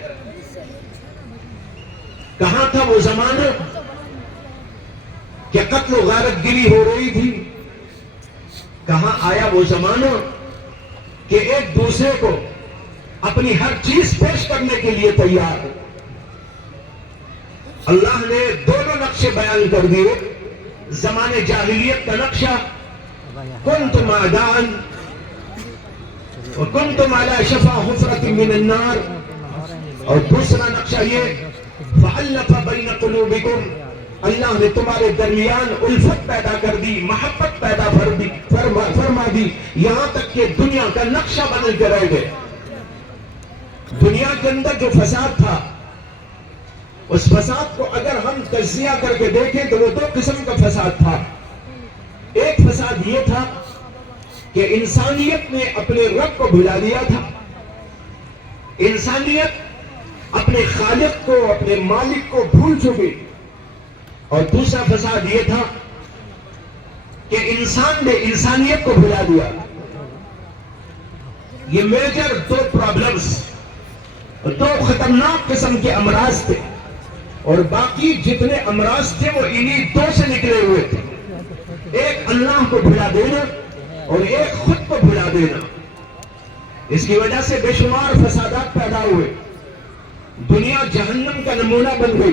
کہاں تھا وہ زمانہ کہ قتل و غارت گری ہو رہی تھی؟ کہاں آیا وہ زمانہ کہ ایک دوسرے کو اپنی ہر چیز پیش کرنے کے لیے تیار ہو؟ اللہ نے دونوں نقشے بیان کر دیے. زمانے جاہلیت کا نقشہ کنتم اعداء وکنتم علی شفا حفرۃ من النار، اور دوسرا نقشہ یہ فألف بین قلوبکم، اللہ نے تمہارے درمیان الفت پیدا کر دی، محبت پیدا فرما دی، یہاں تک کہ دنیا کا نقشہ بدل کے رہ گئے. دنیا کے اندر جو فساد تھا، اس فساد کو اگر ہم تجزیہ کر کے دیکھیں تو وہ دو قسم کا فساد تھا. ایک فساد یہ تھا کہ انسانیت نے اپنے رب کو بھلا دیا تھا، انسانیت اپنے خالق کو، اپنے مالک کو بھول چکی. اور دوسرا فساد یہ تھا کہ انسان نے انسانیت کو بھلا دیا. یہ میجر دو پرابلمز، دو خطرناک قسم کے امراض تھے، اور باقی جتنے امراض تھے وہ انہی دو سے نکلے ہوئے تھے. ایک اللہ کو بھلا دینا اور ایک خود کو بھلا دینا. اس کی وجہ سے بے شمار فسادات پیدا ہوئے. دنیا جہنم کا نمونہ بن گئی.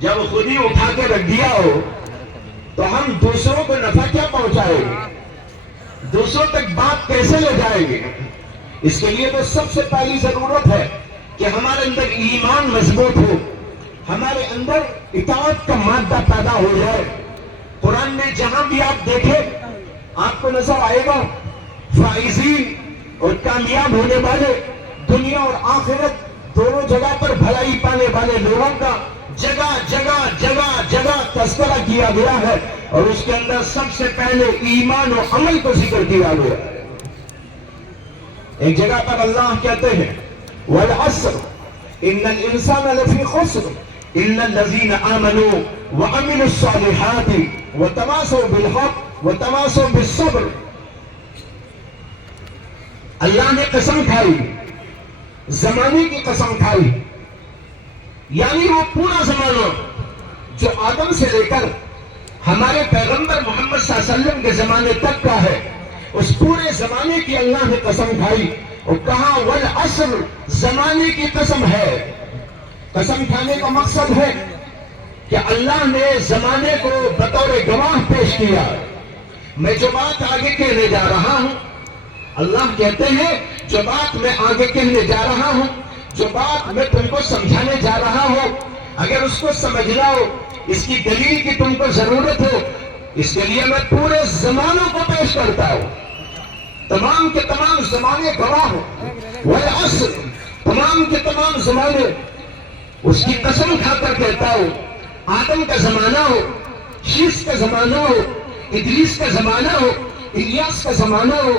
جب خود ہی اٹھا کے رکھ دیا ہو تو ہم دوسروں کو نفع کیا پہنچائیں گے؟ دوسروں تک بات کیسے لے جائیں گے؟ اس کے لیے تو سب سے پہلی ضرورت ہے کہ ہمارے اندر ایمان مضبوط ہو، ہمارے اندر اطاعت کا مادہ پیدا ہو جائے۔ قرآن میں جہاں بھی آپ دیکھیں آپ کو نظر آئے گا فائزین اور کامیاب ہونے والے، دنیا اور آخرت دونوں جگہ پر بھلائی پانے والے لوگوں کا جگہ جگہ جگہ جگہ تذکرہ کیا گیا ہے، اور اس کے اندر سب سے پہلے ایمان و عمل کو ذکر کیا گیا ہے۔ ایک جگہ پر اللہ کہتے ہیں وَالْعَصْرِ إِنَّ الْإِنسَانَ لَفِي خُسْرٍ إِلَّا الَّذِينَ آمَنُوا وَعَمِلُوا الصَّالِحَاتِ وَتَوَاصَوْا بِالْحَقِّ وَتَوَاصَوْا بِالصَّبْرِ۔ اللہ نے قسم کھائی، زمانے کی قسم کھائی، یعنی وہ پورا زمانہ جو آدم سے لے کر ہمارے پیغمبر محمد صلی اللہ علیہ وسلم کے زمانے تک کا ہے، اس پورے زمانے کی اللہ نے قسم کھائی اور کہا والعصر، زمانے کی قسم ہے۔ قسم کھانے کا مقصد ہے کہ اللہ نے زمانے کو بطور گواہ پیش کیا۔ میں جو بات آگے کہنے جا رہا ہوں، اللہ کہتے ہیں جو بات میں آگے کہنے جا رہا ہوں، جو بات میں تم کو سمجھانے جا رہا ہوں، اگر اس کو سمجھنا ہو، اس کی دلیل کی تم کو ضرورت ہو، اس کے لیے میں پورے زمانوں کو پیش کرتا ہوں۔ تمام کے تمام زمانے گواہ ہو، والعصر، تمام کے تمام زمانے اس کی قسم کھا کر کہتا ہوں۔ آدم کا زمانہ ہو، شیس کا زمانہ ہو، ادریس کا زمانہ ہو، الیاس کا زمانہ ہو،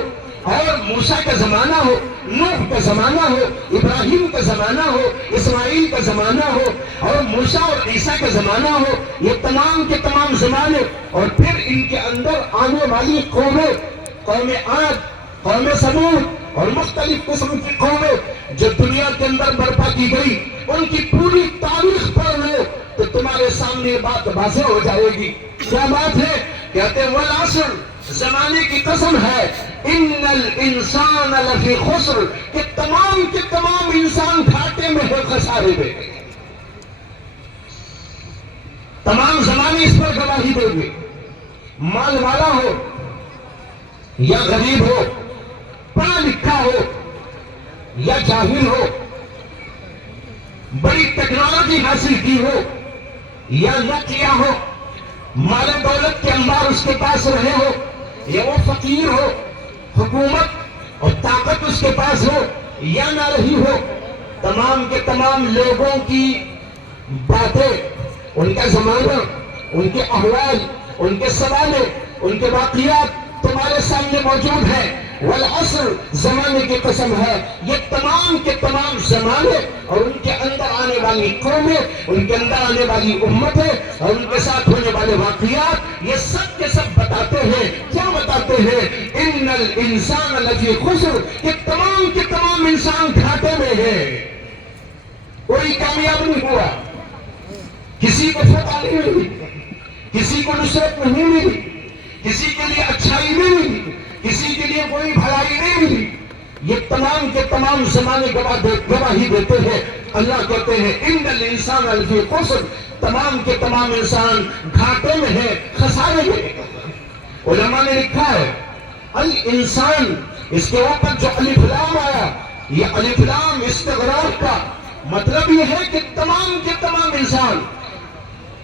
اور موسیٰ کا زمانہ ہو، نوح کا زمانہ ہو، ابراہیم کا زمانہ ہو، اسماعیل کا زمانہ ہو، اور موسیٰ اور عیسیٰ کا زمانہ ہو، یہ تمام کے تمام زمانے، اور پھر ان کے اندر آنے والی قومیں، قوم عاد، قوم ثمود اور مختلف قسم کی قومیں جو دنیا کے اندر برپا کی گئی، ان کی پوری تاریخ پڑھ لو تو تمہارے سامنے یہ بات واضح ہو جائے گی۔ کیا بات ہے؟ کہتے ہیں والعصر، زمانے کی قسم ہے، ان الانسان لفی خسر، کہ تمام کے تمام انسان گھاٹے میں ہے، خسارے میں۔ تمام زمانے اس پر گواہی دیں گے، مال والا ہو یا غریب ہو، پڑھا لکھا ہو یا جاہل ہو، بڑی ٹیکنالوجی حاصل کی ہو یا نہ کیا ہو، مال دولت کے انبار اس کے پاس رہے ہو یا وہ فقیر ہو، حکومت اور طاقت اس کے پاس ہو یا نہ رہی ہو، تمام کے تمام لوگوں کی باتیں، ان کا زمانہ، ان کے احوال، ان کے سوالے، ان کے واقعات تمہارے سامنے موجود ہیں۔ والعصر، زمانے کی قسم ہے، یہ تمام کے تمام زمانے اور ان کے اندر آنے والی قومیں، ان کے اندر آنے والی امتیں اور ان کے ساتھ ہونے والے واقعات، یہ سب کے سب بتاتے ہیں، کیا بتاتے ہیں؟ ان الانسان لفی خسر، کہ تمام کے تمام انسان گھاٹے میں ہیں، کوئی کامیاب نہیں ہوا، کسی کو فتح نہیں ملی، کسی کو نصرت نہیں ملی، کسی کے لیے اچھائی نہیں ملی، کسی کے لیے کوئی بھلائی نہیں ملی۔ یہ تمام کے تمام زمانے گواہی دیتے ہیں۔ اللہ کہتے ہیں ان الانسان لفی خسر، تمام کے تمام انسان گھاٹے میں ہے، خسارے میں۔ علماء نے لکھا ہے الانسان، اس کے اوپر جو الف لام آیا، یہ الف لام استغراق کا مطلب یہ ہے کہ تمام کے تمام انسان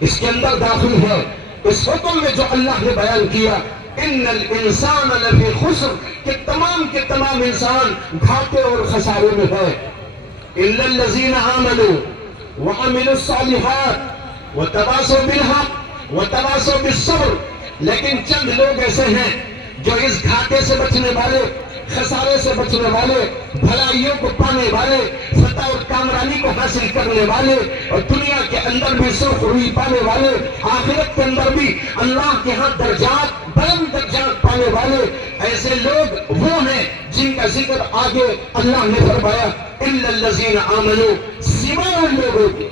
اس کے اندر داخل ہے۔ اس حکم میں جو اللہ نے بیان کیا ان الانسان لفی خسر، کہ تمام کے تمام انسان گھاٹے اور خسارے میں ہے۔ الا الذین آمنوا وعملوا الصالحات وتواصوا بالحق وتواصوا بالصبر، لیکن چند لوگ ایسے ہیں جو اس گھاٹے سے بچنے والے، خسارے سے بچنے والے، بھلائیوں کو پانے والے، فتح اور کامرانی کو حاصل کرنے والے، اور دنیا کے اندر بھی سرخ روئی پانے والے، آخرت کے اندر بھی اللہ کے ہاں درجات، بلند درجات پانے والے، ایسے لوگ وہ ہیں جن کا ذکر آگے اللہ نے فرمایا الا الذین آمنوا، سوائے ان لوگوں کے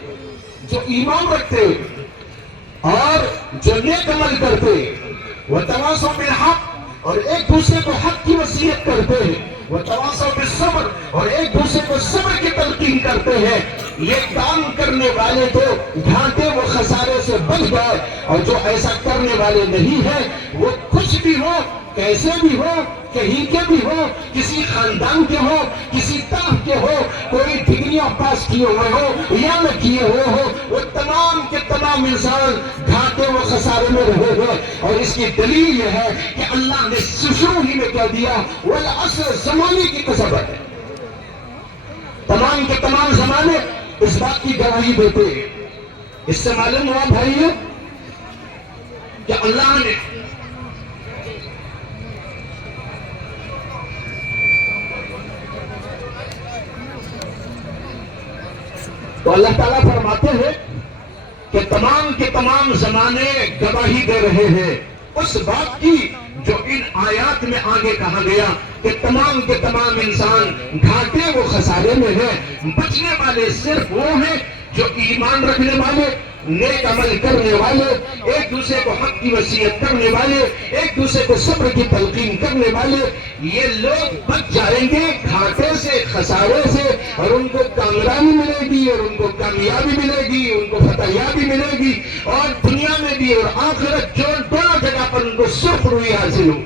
جو ایمان رکھتے اور جو نیک عمل کرتے، وتواصوا بالحق، اور ایک دوسرے کو حق کی وصیت کرتے ہیں، وتواصوا بالصبر، اور ایک دوسرے کو صبر کی تلقین کرتے ہیں، یہ کام کرنے والے تو گھاٹے و خسارے سے بچ گئے، اور جو ایسا کرنے والے نہیں ہیں وہ کچھ بھی ہو، کیسے بھی ہو، کہیں کے بھی ہو، کسی خاندان کے ہو، کسی طرح کے ہو، کوئی ڈگریاں پاس کیے ہوئے ہو یا نہ کیے ہوئے ہو، وہ تمام کے تمام انسان گھاٹے و خسارے میں رہے گئے۔ اور اس کی دلیل یہ ہے کہ اللہ نے شروع ہی میں کہہ دیا والعصر، زمانے کی قسم ہے، تمام کے تمام زمانے اس بات کی گواہی دیتے ہیں۔ اس سے معلوم ہوا بھائیو کہ اللہ نے تو اللہ تعالیٰ فرماتے ہیں کہ تمام کے تمام زمانے گواہی دے رہے ہیں اس بات کی جو ان آیات میں آگے کہا گیا کہ تمام کے تمام انسان گھاٹے و خسارے میں ہیں، بچنے والے صرف وہ ہیں جو ایمان رکھنے والے، نیک عمل کرنے والے، ایک دوسرے کو حق کی وصیت کرنے والے، ایک دوسرے کو صبر کی تلقین کرنے والے، یہ لوگ بچ جائیں گے گھاٹے سے، خسارے سے، اور ان کو کامیابی ملے گی، اور ان کو کامیابی ملے گی، ان کو فتحیابی ملے گی، اور دنیا میں بھی اور آخرت جو دونوں جگہ پر ان کو سرخ روئی حاصل ہو۔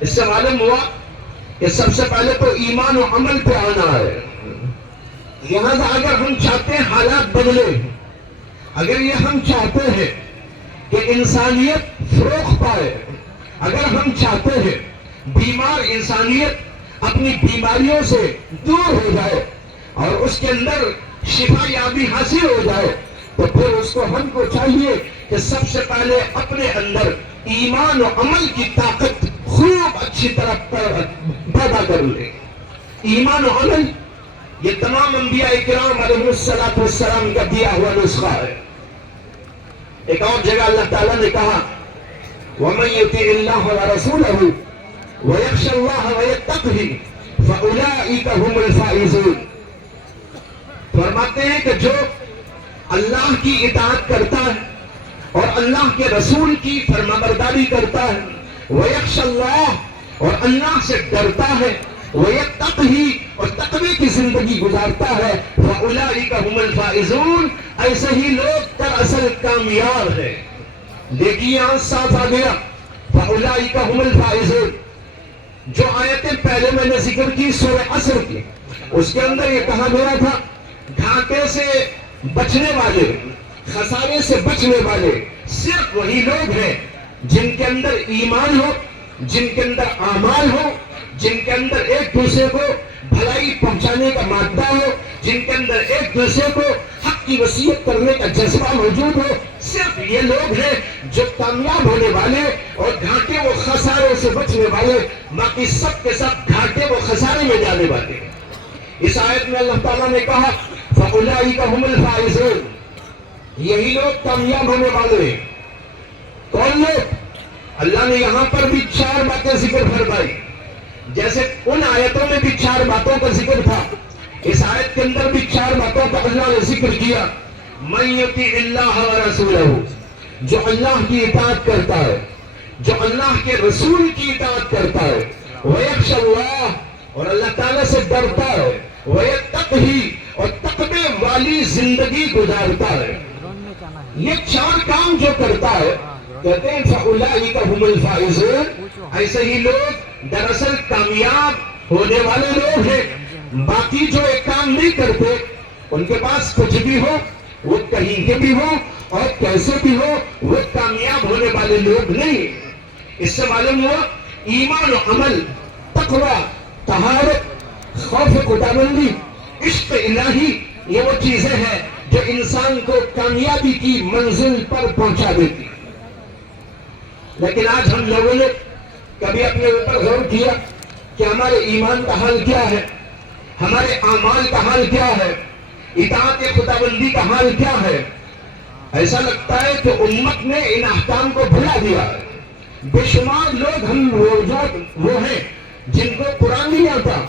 اس سے معلوم ہوا کہ سب سے پہلے تو ایمان و عمل پہ آنا ہے۔ لہذا اگر ہم چاہتے ہیں حالات بدلے، اگر یہ ہم چاہتے ہیں کہ انسانیت فروغ پائے، اگر ہم چاہتے ہیں بیمار انسانیت اپنی بیماریوں سے دور ہو جائے اور اس کے اندر شفا یابی حاصل ہو جائے، تو پھر اس کو ہم کو چاہیے کہ سب سے پہلے اپنے اندر ایمان و عمل کی طاقت خوب اچھی طرح پیدا کر لے۔ ایمان و عمل یہ تمام انبیاء کرام علیہ السلام کا دیا ہوا نسخہ ہے۔ ایک اور جگہ اللہ تعالیٰ نے کہا وَمَن يُطِعِ اللَّهَ وَرَسُولَهُ وَيَخْشَ اللَّهَ وَيَتَّقْهِ فَأُولَٰئِكَ هُمُ الْفَائِزُونَ۔ فرماتے ہیں کہ جو اللہ کی اطاعت کرتا ہے اور اللہ کے رسول کی فرمانبرداری کرتا ہے، وَيَخْشَ اللَّهَ، اور اللہ سے ڈرتا ہے، وَيَتَّقْهِ، اور تقوی کی زندگی گزارتا ہے، فَأُولَٰئِكَ هُمُ الْفَائِزُونَ، ایسے ہی لوگ دراصل کامیاب ہیں۔ دیکھیے یہاں صاف آ گیا فَأُولَٰئِكَ هُمُ الْفَائِزُونَ۔ جو آیتیں پہلے میں نے ذکر کی سورہ عصر کی، اس کے اندر یہ کہا گیا تھا گھاٹے سے بچنے والے، خسارے سے بچنے والے صرف وہی لوگ ہیں جن کے اندر ایمان ہو، جن کے اندر اعمال ہو، جن کے اندر ایک دوسرے کو بھلائی پہنچانے کا مادہ ہو، جن کے اندر ایک دوسرے کو حق کی وصیت کرنے کا جذبہ موجود ہو۔ صرف یہ لوگ ہیں جو کامیاب ہونے والے اور گھاٹے و خسارے سے بچنے والے، باقی سب کے سب گھاٹے و خسارے میں جانے والے۔ اس آیت میں اللہ تعالیٰ نے کہا فَأُولَٰئِكَ هُمُ الْفَائِزُونَ، یہی لوگ کامیاب ہونے والے ہیں۔ کون لوگ؟ اللہ نے یہاں پر بھی 4 باتیں ذکر فرمائی، جیسے ان آیتوں میں بھی 4 باتوں کا ذکر تھا، اس آیت کے اندر بھی 4 باتوں کا اللہ نے ذکر کیا۔ مَن يُطِعِ اللَّهَ وَرَسُولَهُ، جو اللہ کی اطاعت کرتا ہے، جو اللہ کے رسول کی اطاعت کرتا ہے، وَيَخْشَ اللَّهَ، اور اللہ تعالیٰ سے ڈرتا ہے، وَيَتَّقْهِ، اور تقوی والی زندگی گزارتا ہے۔ یہ 4 کام جو کرتا ہے، کہتے ہیں فَأُولَٰئِكَ هُمُ الْفَائِزُونَ، ایسے ہی لوگ دراصل کامیاب ہونے والے لوگ ہیں۔ باقی جو ایک کام نہیں کرتے، ان کے پاس کچھ بھی ہو، وہ کہیں کے بھی ہو اور کیسے بھی ہو، وہ کامیاب ہونے والے لوگ نہیں۔ اس سے معلوم ہوا ایمان و عمل، تقوی، طہارت، خوف خداوندی، عشق الہی، یہ وہ چیزیں ہیں جو انسان کو کامیابی کی منزل پر پہنچا دیتی۔ لیکن آج ہم لوگوں نے کبھی اپنے اوپر غور کیا کہ ہمارے ایمان کا حال کیا ہے، ہمارے اعمال کا حال کیا ہے، اطاعت خداوندی کا حال کیا ہے؟ ایسا لگتا ہے کہ امت نے ان احکام کو بھلا دیا ہے۔ بے شمار لوگ ہم وہ ہیں جن کو قرآن نہیں آتا،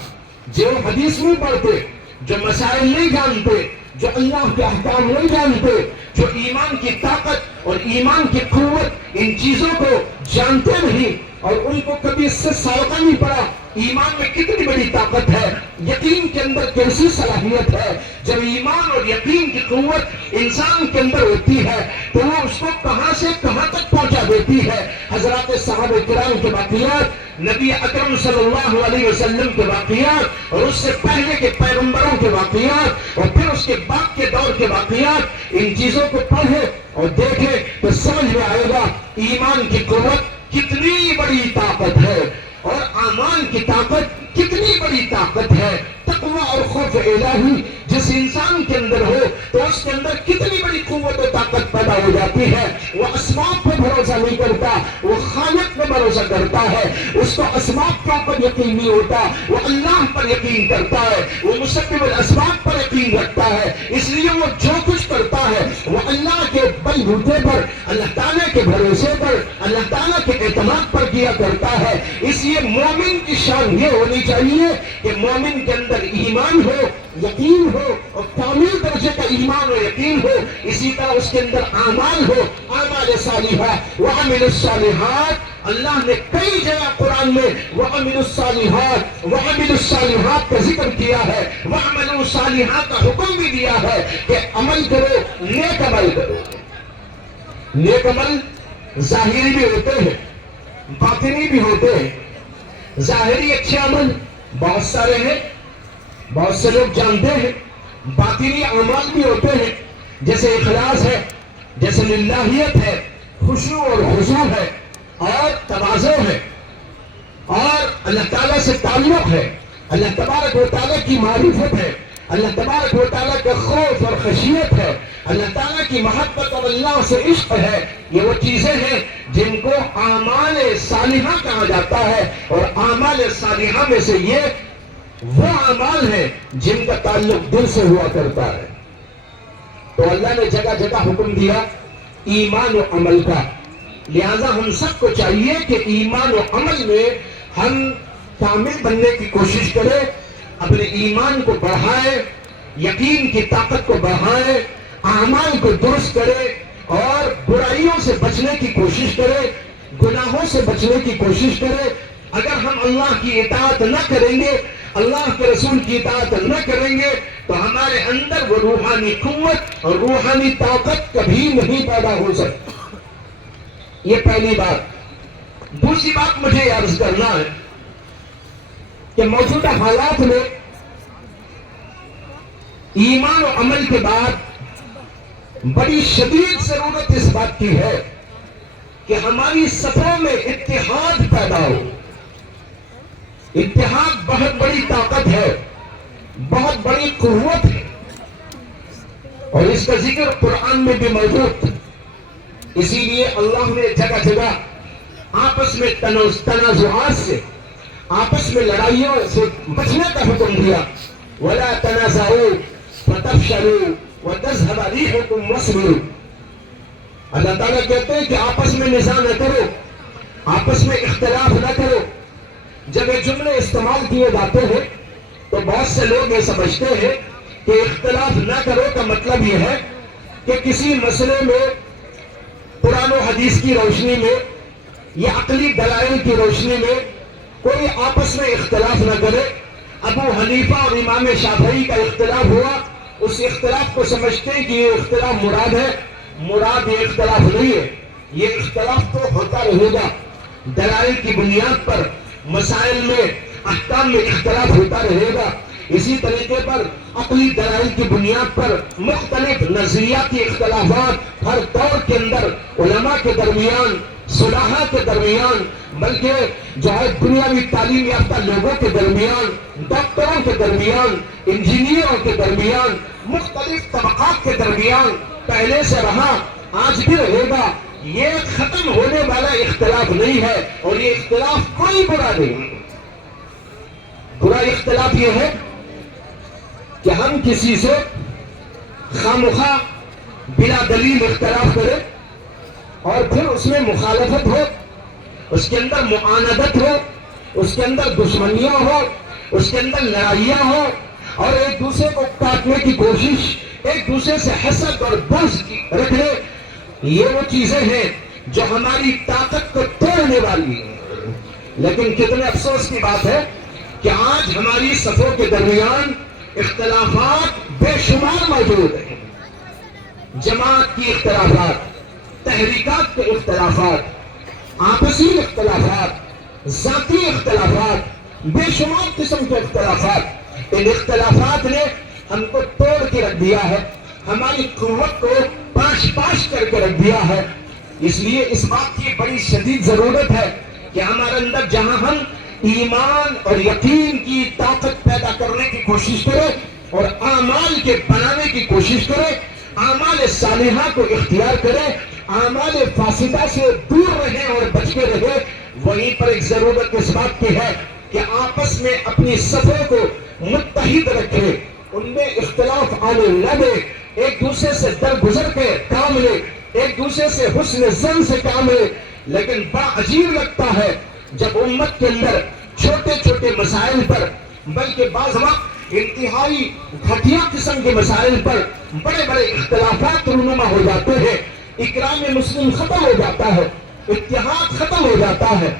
جو حدیث نہیں پڑھتے، جو مسائل نہیں جانتے، جو اللہ کے احکام نہیں جانتے، جو ایمان کی طاقت اور ایمان کی قوت ان چیزوں کو جانتے نہیں، اور ان کو کبھی اس سے سابقہ نہیں پڑا ایمان میں کتنی بڑی طاقت ہے، یقین کے اندر کیسی صلاحیت ہے۔ جب ایمان اور یقین کی قوت انسان کے اندر ہوتی ہے تو وہ اس کو کہاں سے کہاں تک پہنچا دیتی ہے۔ حضرات صحابہ کرام کے واقعات، نبی اکرم صلی اللہ علیہ وسلم کے واقعات، اور اس سے پہلے کے پیغمبروں کے واقعات، اور پھر اس کے بعد کے دور کے واقعات، ان چیزوں کو پڑھیں اور دیکھیں تو سمجھ میں آئے گا ایمان کی قوت کتنی بڑی طاقت ہے، اور اعمال کی طاقت کتنی بڑی طاقت ہے۔ تقوی اور خوف الہی جس انسان کے اندر ہو تو اس کے اندر کتنی بڑی قوت و طاقت پیدا ہو جاتی ہے۔ وہ اسباب پہ بھروسہ نہیں کرتا، وہ خالق پہ بھروسہ کرتا ہے۔ اس کو اسباب کے اوپر یقین نہیں ہوتا، وہ اللہ پر یقین کرتا ہے، وہ مسبب الاسباب پر یقین رکھتا ہے۔ اس لیے وہ جو کچھ کرتا ہے وہ اللہ کے بل بوتے پر، اللہ تعالیٰ کے بھروسے پر، اللہ تعالیٰ کے اعتماد پر کیا کرتا ہے۔ اس لیے مومن کی شان یہ ہونی چاہیے کہ مومن کے اندر ایمان ہو، یقین ہو، اور کامل درجے کا ایمان و یقین ہو۔ اسی طرح اس کے اندر اعمال ہو، اعمال صالحہ، وعملوا الصالحات۔ اللہ نے کئی جگہ قرآن میں وعملوا الصالحات، وعملوا الصالحات کا ذکر کیا ہے، وعملوا الصالحات کا حکم بھی دیا ہے کہ عمل کرو، نیک عمل کرو۔ نیک عمل ظاہری بھی ہوتے ہیں، باطنی بھی ہوتے ہیں۔ ظاہری اچھے عمل بہت سارے ہیں، بہت سے لوگ جانتے ہیں۔ باطنی اعمال بھی ہوتے ہیں، جیسے اخلاص ہے، جیسے للہیت ہے، خشوع اور خضوع ہے، اور تواضع ہے، اور اللہ تعالیٰ سے تعلق ہے، اللہ تبارک و تعالیٰ کی معرفت ہے، اللہ تبارک و تعالیٰ کا خوف اور خشیت ہے، اللہ تعالیٰ کی محبت اور اللہ سے عشق ہے۔ یہ وہ چیزیں ہیں جن کو اعمال صالحہ کہا جاتا ہے، اور اعمال صالحہ میں سے یہ وہ اعمال ہیں جن کا تعلق دل سے ہوا کرتا ہے۔ تو اللہ نے جگہ جگہ حکم دیا ایمان و عمل کا، لہذا ہم سب کو چاہیے کہ ایمان و عمل میں ہم کامل بننے کی کوشش کریں، اپنے ایمان کو بڑھائیں، یقین کی طاقت کو بڑھائیں، اعمال کو درست کریں، اور برائیوں سے بچنے کی کوشش کریں، گناہوں سے بچنے کی کوشش کریں۔ اگر ہم اللہ کی اطاعت نہ کریں گے، اللہ کے رسول کی اطاعت نہ کریں گے، تو ہمارے اندر وہ روحانی قوت اور روحانی طاقت کبھی نہیں پیدا ہو سکتی۔ یہ پہلی بات۔ دوسری بات مجھے یہ عرض کرنا ہے کہ موجودہ حالات میں ایمان و عمل کے بعد بڑی شدید ضرورت اس بات کی ہے کہ ہماری صفوں میں اتحاد پیدا ہو۔ اتحاد بہت بڑی طاقت ہے، بہت بڑی قوت ہے، اور اس کا ذکر قرآن میں بھی موجود۔ اسی لیے اللہ نے جگہ جگہ آپس میں تنازعات سے، آپس میں لڑائیوں سے بچنے کا حکم دیا۔ وَلَا تَنَازَعُوا فَتَفْشَلُوا وَتَذْهَبَ رِيحُكُمْ وَاصْبِرُوا۔ اللہ تعالیٰ کہتے ہیں کہ آپس میں نزاع نہ کرو، آپس میں اختلاف نہ کرو۔ جب یہ جملے استعمال کیے جاتے ہیں تو بہت سے لوگ یہ سمجھتے ہیں کہ اختلاف نہ کرو کا مطلب یہ ہے کہ کسی مسئلے میں قرآن و حدیث کی روشنی میں یا عقلی دلائل کی روشنی میں کوئی آپس میں اختلاف نہ کرے۔ ابو حنیفہ اور امام شافعی کا اختلاف ہوا، اس اختلاف کو سمجھتے ہیں کہ یہ اختلاف مراد ہے۔ مراد یہ اختلاف نہیں ہے، یہ اختلاف تو ہوتا رہے گا، دلائل کی بنیاد پر مسائل میں، احکام میں اختلاف ہوتا رہے گا۔ اسی طریقے پر عقلی دلائل کی بنیاد پر مختلف نظریاتی اختلافات ہر دور کے اندر علماء کے درمیان، صلحاء کے درمیان، بلکہ جو ہے دنیاوی تعلیم یافتہ لوگوں کے درمیان، ڈاکٹروں کے درمیان، انجینئروں کے درمیان، مختلف طبقات کے درمیان پہلے سے رہا، آج بھی رہے گا۔ یہ ختم ہونے والا اختلاف نہیں ہے، اور یہ اختلاف کوئی برا نہیں۔ برا اختلاف یہ ہے کہ ہم کسی سے خامخواہ بلا دلیل اختلاف کریں، اور پھر اس میں مخالفت ہو، اس کے اندر معاندت ہو، اس کے اندر دشمنیاں ہو، اس کے اندر لڑائیاں ہو، اور ایک دوسرے کو کاٹنے کی کوشش، ایک دوسرے سے حسد اور بغض رکھنے۔ یہ وہ چیزیں ہیں جو ہماری طاقت کو توڑنے والی ہیں۔ لیکن کتنے افسوس کی بات ہے کہ آج ہماری صفوں کے درمیان اختلافات بے شمار موجود ہیں. جماعت کی اختلافات، تحریکات کے اختلافات، آپسی اختلافات، ذاتی اختلافات، بے شمار قسم کے اختلافات. ان اختلافات نے ہم کو توڑ کے رکھ دیا ہے، ہماری قوت کو پاش پاش کر کے رکھ دیا ہے. اس لیے اس بات کی بڑی شدید ضرورت ہے کہ ہمارے اندر جہاں ہم ایمان اور یقین کی طاقت پیدا کرنے کی کوشش کریں اور اعمال کے بنانے کی کوشش کریں، اعمال صالحہ کو اختیار کریں، اعمال فاسدہ سے دور رہیں اور بچ کے رہیں، وہیں پر ایک ضرورت اس بات کی ہے کہ آپس میں اپنی صفوں کو متحد رکھیں، ان میں اختلاف آنے نہ دیں، ایک دوسرے سے درگزر کے کام لیں، ایک دوسرے سے حسن ظن سے کام لیں. لیکن بڑا عجیب لگتا ہے جب امت کے اندر چھوٹے چھوٹے مسائل پر، بلکہ بعض وقت انتہائی گھٹیا قسم کے مسائل پر بڑے بڑے اختلافات رونما ہو جاتے ہیں، اکرام مسلم ختم ہو جاتا ہے، اتحاد ختم ہو جاتا ہے،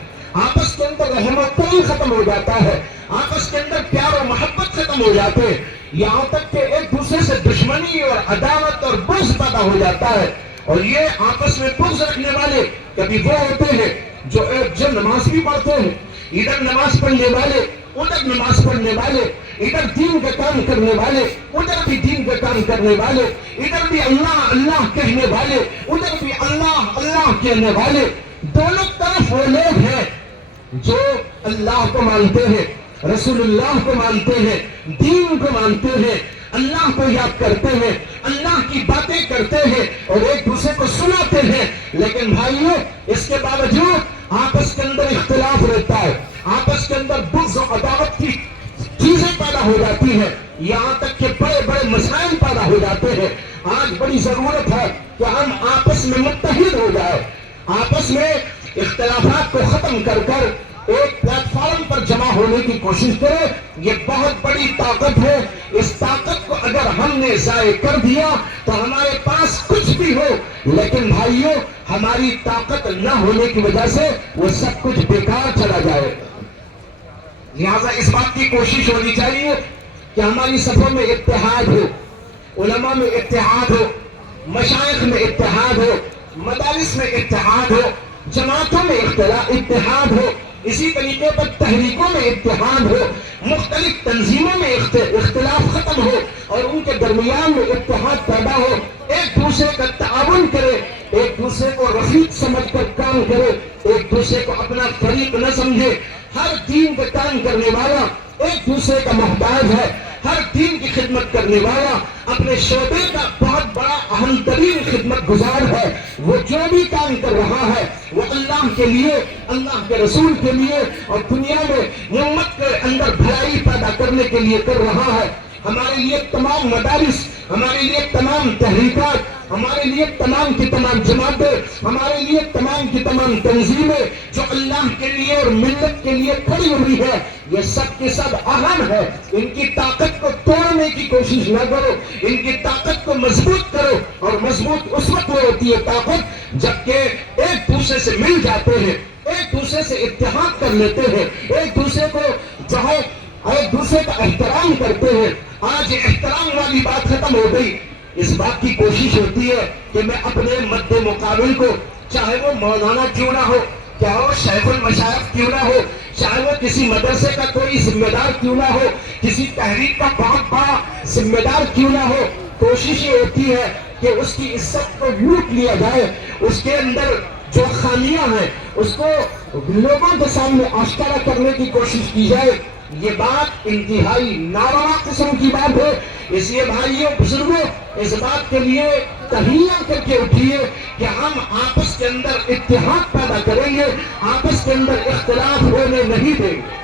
آپس کے اندر رحم و کرم ختم ہو جاتا ہے، آپس کے اندر پیار و محبت ختم ہو جاتے ہیں، یہاں تک کہ ایک دوسرے سے دشمنی اور عداوت اور بغض پیدا ہو جاتا ہے. اور یہ آپس میں بغض رکھنے والے کبھی وہ ہوتے ہیں جو جب نماز بھی پڑھتے ہیں، ادھر نماز پڑھنے والے، ادھر نماز پڑھنے والے، ادھر دین کا کام کرنے والے، ادھر بھی دین کا کام کرنے والے، ادھر بھی اللہ اللہ کہنے والے، ادھر بھی اللہ اللہ کہنے والے. دونوں طرف وہ لوگ ہیں جو اللہ کو مانتے ہیں، رسول اللہ کو مانتے ہیں، دین کو مانتے ہیں، اللہ کو یاد کرتے ہیں، اللہ کی باتیں کرتے ہیں اور ایک دوسرے کو سناتے ہیں. لیکن بھائیوں، اس کے باوجود آپس کے اندر اختلاف رہتا ہے، آپس کے اندر بغض و عداوت کی چیزیں پیدا ہو جاتی ہیں، یہاں تک کہ بڑے بڑے مسائل پیدا ہو جاتے ہیں. آج بڑی ضرورت ہے کہ ہم آپس میں متحد ہو جائیں، آپس میں اختلافات کو ختم کر کر ایک پلیٹ فارم پر جمع ہونے کی کوشش کرے. یہ بہت بڑی طاقت ہے. اس طاقت کو اگر ہم نے ضائع کر دیا تو ہمارے پاس کچھ بھی ہو، لیکن بھائیوں ہماری طاقت نہ ہونے کی وجہ سے وہ سب کچھ بیکار چلا جائے. لہذا اس بات کی کوشش ہونی چاہیے کہ ہماری صفوں میں اتحاد ہو، علماء میں اتحاد ہو، مشائخ میں اتحاد ہو، مدارس میں اتحاد ہو، جماعتوں میں اتحاد ہو، اسی طریقے پر تحریکوں میں اتحاد ہو، مختلف تنظیموں میں اختلاف ختم ہو اور ان کے درمیان میں اتحاد پیدا ہو، ایک دوسرے کا تعاون کرے، ایک دوسرے کو رفیق سمجھ کر کام کرے، ایک دوسرے کو اپنا فریق نہ سمجھے. ہر دین کا کام کرنے والا ایک دوسرے کا محتاج ہے، ہر دین کی خدمت کرنے والا اپنے شعبے کا بہت بڑا اہم ترین خدمت گزار ہے. وہ جو بھی کام کر رہا ہے وہ اللہ کے لیے، اللہ کے رسول کے لیے اور دنیا میں امت کے اندر بھلائی پیدا کرنے کے لیے کر رہا ہے. ہمارے لیے تمام مدارس، ہمارے لیے تمام تحریکات، ہمارے لیے تمام کی تمام جماعتیں، ہمارے لیے تمام کی تمام تنظیمیں جو اللہ کے لیے اور ملت کے لیے کھڑی ہوئی ہے، یہ سب کے سب اہم ہے. ان کی طاقت کو توڑنے کی کوشش نہ کرو، ان کی طاقت کو مضبوط کرو. اور مضبوط اس وقت میں ہوتی ہے طاقت جبکہ ایک دوسرے سے مل جاتے ہیں، ایک دوسرے سے اتحاد کر لیتے ہیں، ایک دوسرے کو جو ہے ایک دوسرے کا احترام کرتے ہیں. آج احترام والی بات ختم ہو گئی. اس بات کی کوشش ہوتی ہے کہ میں اپنے مد مقابل کو، چاہے وہ مولانا کیوں نہ ہو، چاہے وہ شیخ المشائخ کیوں نہ ہو، چاہے وہ کسی مدرسے کا کوئی ذمہ دار کیوں نہ ہو، کسی تحریک کا بہت بڑا ذمہ دار کیوں نہ ہو، کوشش یہ ہوتی ہے کہ اس کی عزت کو لوٹ لیا جائے، اس کے اندر جو خامیاں ہیں اس کو لوگوں کے سامنے آشکارا کرنے کی کوشش کی جائے. یہ بات انتہائی ناروا قسم کی بات ہے. اس لیے بھائیوں بزرگوں، اس بات کے لیے تہیہ کر کے اٹھیے کہ ہم آپس کے اندر اتحاد پیدا کریں گے، آپس کے اندر اختلاف ہونے نہیں دیں گے.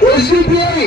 313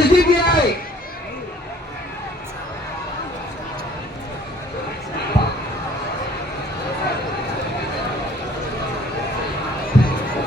SDPI।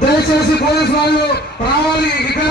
దయచేసి పోలీసు వాళ్ళు రావాలి ఇక్కడ।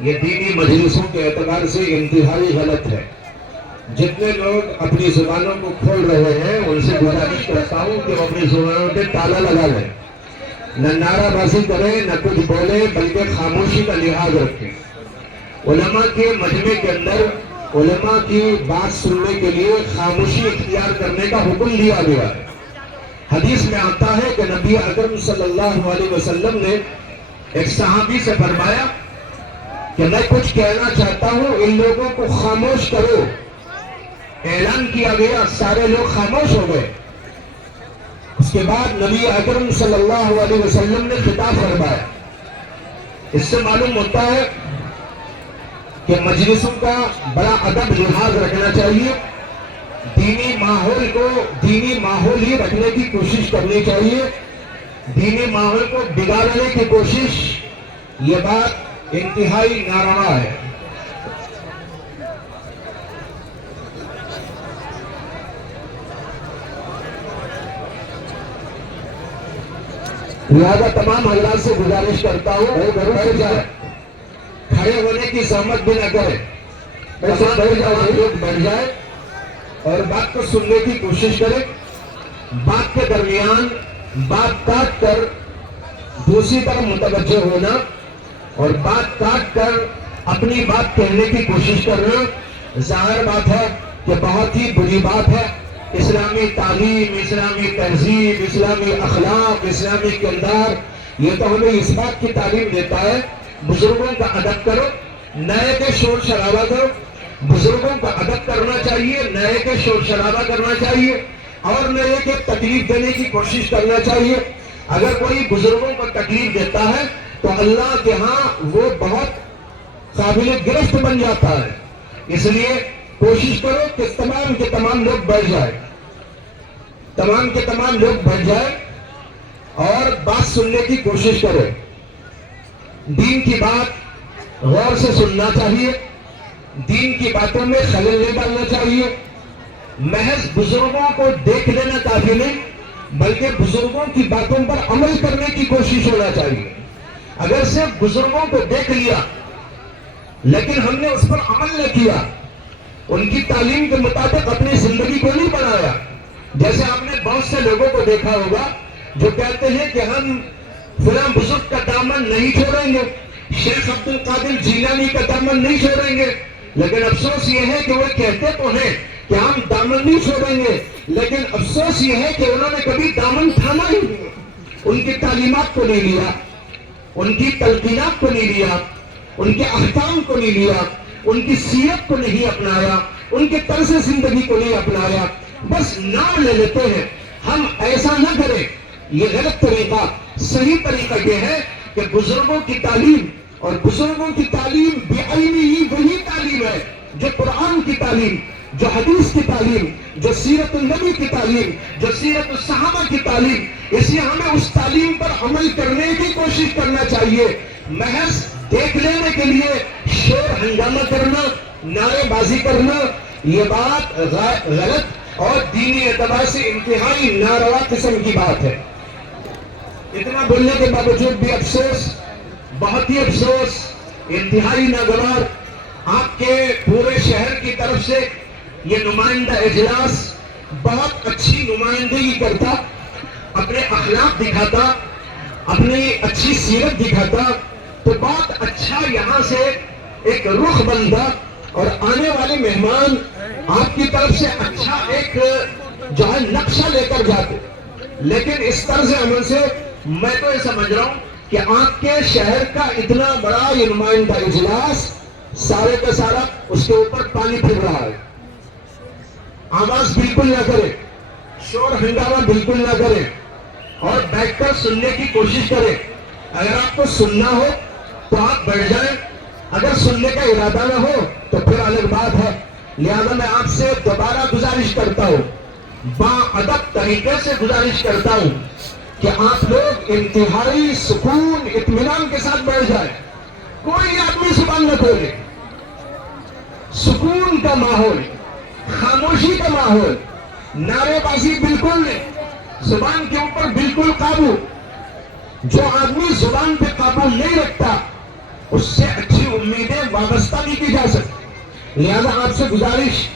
یہ دینی مجلسوں کے اعتبار سے انتہائی غلط ہے. جتنے لوگ اپنی زبانوں کو کھول رہے ہیں ان سے گزارش کرتا ہوں کہ وہ اپنی زبانوں پہ تالا لگا لیں. نہ نعرہ بازی کریں نہ کچھ بولیں بلکہ خاموشی کا لحاظ رکھیں. علماء کے مجمع کے اندر علماء کی بات سننے کے لیے خاموشی اختیار کرنے کا حکم دیا گیا ہے. حدیث میں آتا ہے کہ نبی اکرم صلی اللہ علیہ وسلم نے ایک صحابی سے فرمایا کہ میں کچھ کہنا چاہتا ہوں ان لوگوں کو خاموش کرو. اعلان کیا گیا, سارے لوگ خاموش ہو گئے. اس کے بعد نبی اکرم صلی اللہ علیہ وسلم نے خطاب فرمایا. اس سے معلوم ہوتا ہے کہ مجلسوں کا بڑا ادب لحاظ رکھنا چاہیے. دینی ماحول ہی رکھنے کی کوشش کرنی چاہیے. دینی ماحول کو بگاڑنے کی کوشش, یہ بات انتہائی ناروا ہے. لہذا تمام حضرات سے گزارش کرتا ہوں کھڑے ہونے کی زحمت بھی نہ کرے. لوگ بیٹھ جائے اور بات کو سننے کی کوشش کرے. بات کے درمیان بات کاٹ کر دوسری طرف متوجہ ہونا اور بات کاٹ کر اپنی بات کہنے کی کوشش کرنا ظاہر بات ہے کہ بہت ہی بری بات ہے. اسلامی تعلیم, اسلامی تہذیب, اسلامی اخلاق, اسلامی کردار, یہ تو ہمیں اس بات کی تعلیم دیتا ہے بزرگوں کا ادب کرو, نئے کے شور شرابہ کرو. بزرگوں کا ادب کرنا چاہیے, نئے کے شور شرابہ کرنا چاہیے اور نئے کے تکلیف دینے کی کوشش کرنا چاہیے. اگر کوئی بزرگوں کو تکلیف دیتا ہے تو اللہ کے ہاں وہ بہت قابل گرفت بن جاتا ہے. اس لیے کوشش کرو کہ تمام کے تمام لوگ بیٹھ جائیں, تمام کے تمام لوگ بیٹھ جائیں اور بات سننے کی کوشش کریں. دین کی بات غور سے سننا چاہیے, دین کی باتوں میں خلل نہیں ڈالنا چاہیے. محض بزرگوں کو دیکھ لینا کافی نہیں بلکہ بزرگوں کی باتوں پر عمل کرنے کی کوشش ہونا چاہیے. اگر صرف بزرگوں کو دیکھ لیا لیکن ہم نے اس پر عمل نہ کیا, ان کی تعلیم کے مطابق اپنی زندگی کو نہیں بنایا, جیسے آپ نے بہت سے لوگوں کو دیکھا ہوگا جو کہتے ہیں کہ ہم فلاں بزرگ کا دامن نہیں چھوڑیں گے, شیخ عبد القادر جیلانی کا دامن نہیں چھوڑیں گے, لیکن افسوس یہ ہے کہ وہ کہتے تو ہیں کہ ہم دامن نہیں چھوڑیں گے, لیکن افسوس یہ ہے کہ انہوں نے کبھی دامن تھاما ہی نہیں. ان کی تعلیمات کو نہیں لیا, ان کی تلقینات کو نہیں لیا, ان کے احکام کو نہیں لیا, ان کی سیرت کو نہیں اپنایا, ان کے طرز زندگی کو نہیں اپنایا, بس نام لے لیتے ہیں. ہم ایسا نہ کریں, یہ غلط طریقہ. صحیح طریقہ یہ ہے کہ بزرگوں کی تعلیم, اور بزرگوں کی تعلیم بعینی ہی وہی تعلیم ہے جو قرآن کی تعلیم, جو حدیث کی تعلیم, جو سیرت النبی کی تعلیم, جو سیرت الصحابہ کی تعلیم. اس لیے ہمیں اس تعلیم پر عمل کرنے کی کوشش کرنا چاہیے. محض دیکھ لینے کے لیے شور ہنگامہ کرنا, نعرے بازی کرنا, یہ بات غلط اور دینی اعتبار سے انتہائی ناروا قسم کی بات ہے. اتنا بولنے کے باوجود بھی افسوس, بہت ہی افسوس, انتہائی ناگوار, آپ کے پورے شہر کی طرف سے یہ نمائندہ اجلاس بہت اچھی نمائندگی کرتا, اپنے اخلاق دکھاتا, اپنی اچھی سیرت دکھاتا, تو بہت اچھا یہاں سے ایک رخ بنتا اور آنے والے مہمان آپ کی طرف سے اچھا ایک جو ہے نقشہ لے کر جاتے. لیکن اس طرز عمل سے میں تو یہ سمجھ رہا ہوں کہ آپ کے شہر کا اتنا بڑا یہ نمائندہ اجلاس سارے کا سارا اس کے اوپر پانی پھر رہا ہے. آواز بالکل نہ کرے, شور ہنگامہ بالکل نہ کرے اور بیٹھ کر سننے کی کوشش کرے. اگر آپ کو سننا ہو تو آپ بیٹھ جائیں, اگر سننے کا ارادہ نہ ہو تو پھر الگ بات ہے. لہذا میں آپ سے دوبارہ گزارش کرتا ہوں, باادب طریقے سے گزارش کرتا ہوں کہ آپ لوگ انتہائی سکون اطمینان کے ساتھ بیٹھ جائیں. کوئی آدمی زبان نہ کھولے, سکون کا ماحول, خاموشی کا ماحول, نعرے بازی بالکل نہیں, زبان کے اوپر بالکل قابو. جو آدمی زبان پہ قابو نہیں رکھتا اس سے اچھی امیدیں وابستہ نہیں کی جا سکتی. لہذا آپ سے گزارش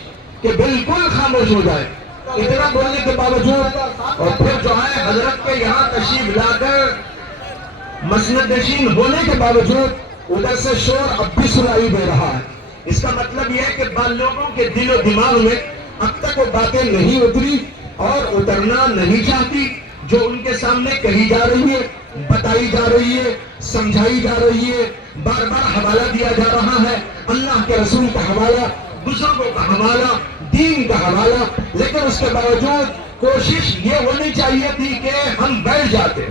کہ بالکل خاموش ہو جائے. اتنا بولنے کے باوجود اور پھر جو ہے حضرت کے یہاں تشریف لا کر مسند نشین ہونے کے باوجود ادھر سے شور اب بھی سنائی دے رہا ہے. اس کا مطلب یہ ہے کہ بعض لوگوں کے دل و دماغ میں اب تک وہ باتیں نہیں اتری اور اترنا نہیں چاہتی جو ان کے سامنے کہی جا رہی ہے, بتائی جا رہی ہے, سمجھائی جا رہی ہے. بار بار حوالہ دیا جا رہا ہے, اللہ کے رسول کا حوالہ, بزرگوں کا حوالہ, دین کا حوالہ. لیکن اس کے باوجود کوشش یہ ہونی چاہیے تھی کہ ہم بیٹھ جاتے,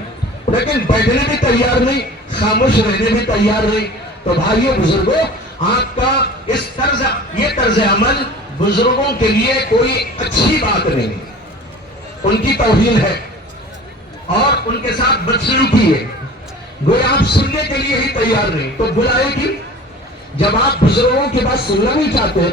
لیکن بیٹھنے بھی تیار نہیں, خاموش رہنے بھی تیار نہیں. تو بھائیو بزرگوں, آپ کا اس یہ طرز عمل بزرگوں کے لیے کوئی اچھی بات نہیں, ان کی توہین ہے اور ان کے ساتھ بدسلوکی ہے. گویا آپ سننے کے لیے ہی تیار نہیں تو بلائے گی. جب آپ بزرگوں کی بات سننا نہیں چاہتے,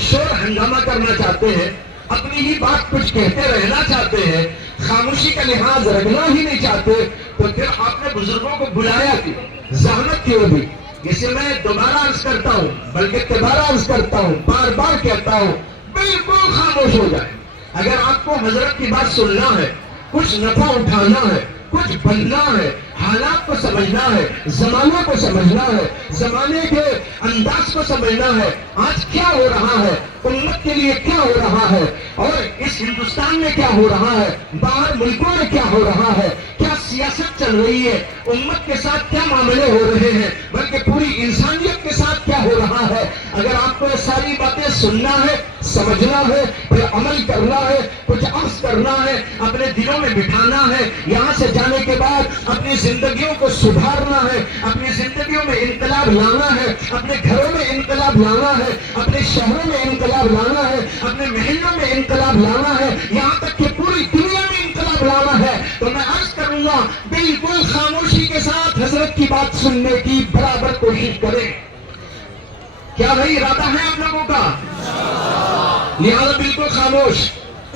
شور ہنگامہ کرنا چاہتے ہیں, اپنی ہی بات کچھ کہتے رہنا چاہتے ہیں, خاموشی کا لحاظ رکھنا ہی نہیں چاہتے, تو پھر آپ نے بزرگوں کو بلایا کیوں, زحمت کیوں دی؟ اسے میں دوبارہ عرض کرتا ہوں, بلکہ دوبارہ عرض کرتا ہوں, بار بار کہتا ہوں, بالکل خاموش ہو جائے. اگر آپ کو حضرت کی بات سننا ہے, کچھ نفع اٹھانا ہے, کچھ بننا ہے, حالات کو سمجھنا ہے, زمانے کو سمجھنا ہے, زمانے کے انداز کو سمجھنا ہے, آج کیا ہو رہا ہے, امت کے لیے کیا ہو رہا ہے, اور اس ہندوستان میں کیا ہو رہا ہے, باہر ملکوں میں کیا ہو رہا ہے, کیا سیاست چل رہی ہے, امت کے ساتھ کیا معاملے ہو رہے ہیں, بلکہ پوری انسانیت کے ساتھ کیا ہو رہا ہے. اگر آپ کو یہ ساری باتیں سننا ہے, سمجھنا ہے, پھر عمل کرنا ہے, کچھ عرض کرنا ہے, اپنے دلوں میں بٹھانا ہے, یہاں سے جانے کے بعد اپنی زندگیوں کو سدھارنا ہے, اپنی زندگیوں میں انقلاب لانا ہے, اپنے گھروں میں انقلاب لانا ہے, اپنے شہروں میں انقلاب لانا ہے, اپنے محلوں میں انقلاب لانا ہے, یہاں تک کہ پوری دنیا میں انقلاب لانا ہے, تو میں عرض کروں گا بالکل خاموشی کے ساتھ حضرت کی بات سننے کی برابر کوشش کریں. کیا بھائی ارادہ ہے آپ لوگوں کا؟ لہذا بالکل خاموش.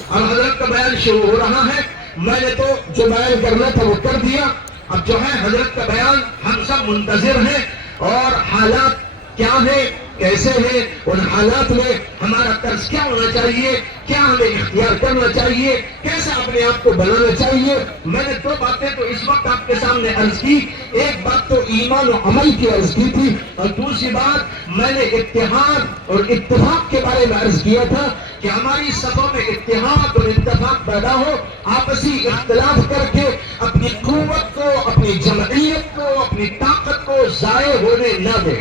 اب حضرت کا بیان شروع ہو رہا ہے. میں نے تو جو بیان کرنا تھا وہ کر دیا. اب جو ہے حضرت کا بیان ہم سب منتظر ہیں, اور حالات کیا ہے, کیسے ہیں, ان حالات میں ہمارا طرز کیا ہونا چاہیے, کیا ہمیں اختیار کرنا چاہیے, کیسے اپنے آپ کو بنانا چاہیے. میں نے دو باتیں تو اس وقت آپ کے سامنے عرض کی. ایک بات تو ایمان و عمل کی عرض کی تھی, اور دوسری بات میں نے اتحاد اور اتفاق کے بارے میں عرض کیا تھا کہ ہماری صفوں میں اتحاد اور اتفاق پیدا ہو, آپسی اختلاف کر کے اپنی قوت کو, اپنی جمعیت کو, اپنی طاقت کو ضائع ہونے نہ دیں.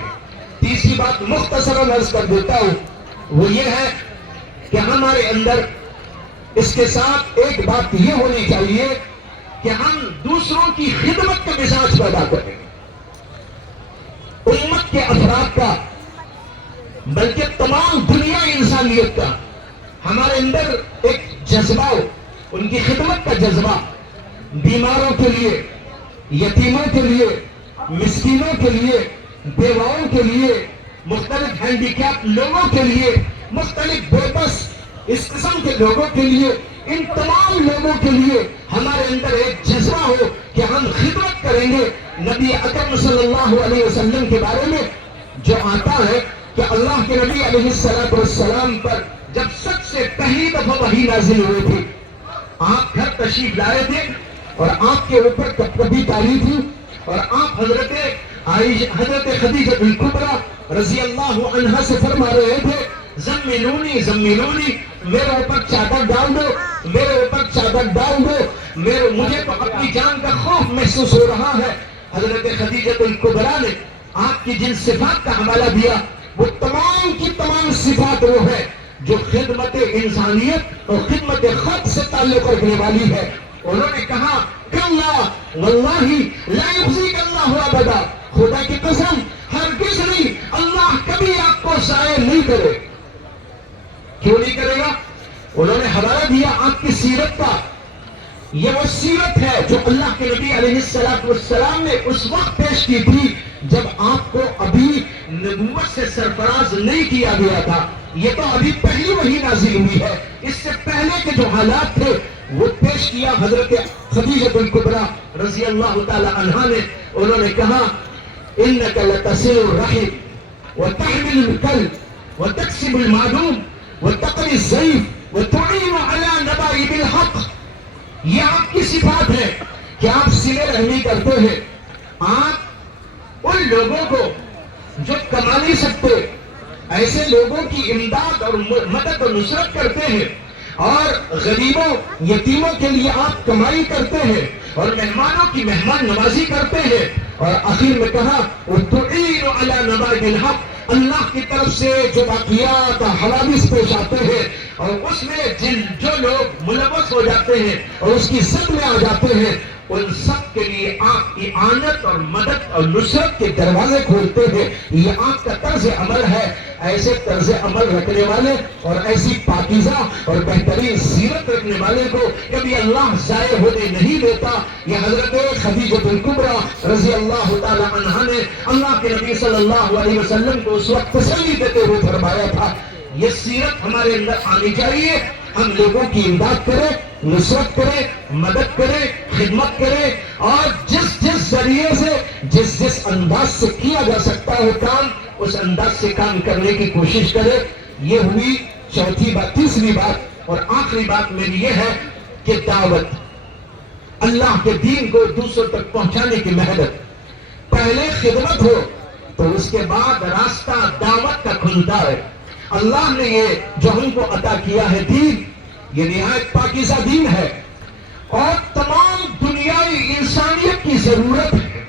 تیسری بات مختصراً عرض کر دیتا ہوں, وہ یہ ہے کہ ہمارے اندر اس کے ساتھ ایک بات یہ ہونی چاہیے کہ ہم دوسروں کی خدمت کا مزاج پیدا کریں, امت کے افراد کا, بلکہ تمام دنیا انسانیت کا. ہمارے اندر ایک جذبہ ہو, ان کی خدمت کا جذبہ, بیماروں کے لیے, یتیموں کے لیے, مسکینوں کے لیے, بیواؤں کے لیے, مختلف ہینڈیکیپ لوگوں کے لیے, مختلف بے بس اس قسم کے لوگوں کے لیے, ان تمام لوگوں کے لیے ہمارے اندر ایک جذبہ ہو کہ ہم خدمت کریں گے. نبی اکرم صلی اللہ علیہ وسلم کے بارے میں جو آتا ہے کہ اللہ کے نبی علیہ السلام پر جب سب سے پہلی دفعہ وحی نازل ہوئی تھی, آپ گھر تشریف لائے تھے اور آپ کے اوپر کپکپی تاری تھی, اور آپ حضرت خدیجہ الکبریٰ رضی اللہ عنہا سے فرما رہے تھے, زملونی زملونی, میرے اوپر چادر ڈال دو, میرے اوپر چادر ڈال دو, مجھے تو اپنی جان کا خوف محسوس ہو رہا ہے. حضرت خدیجہ الکبریٰ نے آپ کی جن صفات کا حوالہ دیا, وہ تمام کی تمام صفات وہ ہے جو خدمت انسانیت اور خدمت خلق سے تعلق رکھنے والی ہے. انہوں نے کہا کلا واللہ لا یخزیک اللہ ابدا, خدا کی قسم ہرگز نہیں, اللہ کبھی آپ کو ضائع نہیں کرے. کیوں نہیں کرے گا؟ انہوں نے حوالہ دیا آپ کی سیرت کا. یہ وہ سیرت ہے جو اللہ کے نبی علیہ السلام نے اس وقت پیش کی تھی جب آپ کو ابھی نبوت سے سرفراز نہیں کیا گیا تھا. یہ تو ابھی پہلی وحی نازل ہوئی ہے. اس سے پہلے کے جو حالات تھے وہ پیش کیا حضرت خدیجہ الکبریٰ رضی اللہ تعالی عنہا نے. انہوں نے کہا إنك لتصل الرحم وتحمل الكلب وتكسب المعدوم وتقري الضيف وتعين على نبائب الحق. یہ آپ کی صفات ہے کہ آپ صلہ رحمی کرتے ہیں. آپ ان لوگوں کو جو کما نہیں سکتے ایسے لوگوں کی امداد اور مدد اور نصرت کرتے ہیں, اور غریبوں یتیموں کے لیے آپ کمائی کرتے ہیں, اور مہمانوں کی مہمان نوازی کرتے ہیں. اور آخر میں کہا وَتُعِينُ عَلَى نَبَائِبِ الْحَقِّ, اللہ کی طرف سے جو واقعات حوادث پیش آتے ہیں اور اس میں جو لوگ ملوث ہو جاتے ہیں اور اس کی زد میں آ جاتے ہیں, ان سب کے لیے آپ اعانت اور مدد اور نصرت کے دروازے کھولتے ہیں. یہ آپ کا طرز عمل ہے. ایسے طرز عمل رکھنے والے اور ایسی پاکیزہ اور بہترین سیرت رکھنے والے کو کبھی اللہ ضائع ہونے نہیں دیتا. یہ حضرت خدیجہ الکبریٰ رضی اللہ تعالی عنہا نے اللہ کے نبی صلی اللہ علیہ وسلم کو اس وقت تسلی دیتے ہوئے فرمایا تھا, یہ سیرت ہمارے اندر آنی چاہیے. ہم لوگوں کی امداد کریں, نصرت کریں, مدد کریں, خدمت کریں, اور جس ذریعے سے جس انداز سے کیا جا سکتا ہے کام, اس انداز سے کام کرنے کی کوشش کریں. یہ ہوئی چوتھی بات. تیسری بات اور آخری بات میری یہ ہے کہ دعوت, اللہ کے دین کو دوسروں تک پہنچانے کی محنت. پہلے خدمت ہو تو اس کے بعد راستہ دعوت کا کھلتا ہے. اللہ نے یہ جو ہم کو عطا کیا ہے دین, یہ نہایت پاکیزہ دین ہے, اور تمام دنیائی انسانیت کی ضرورت ہے.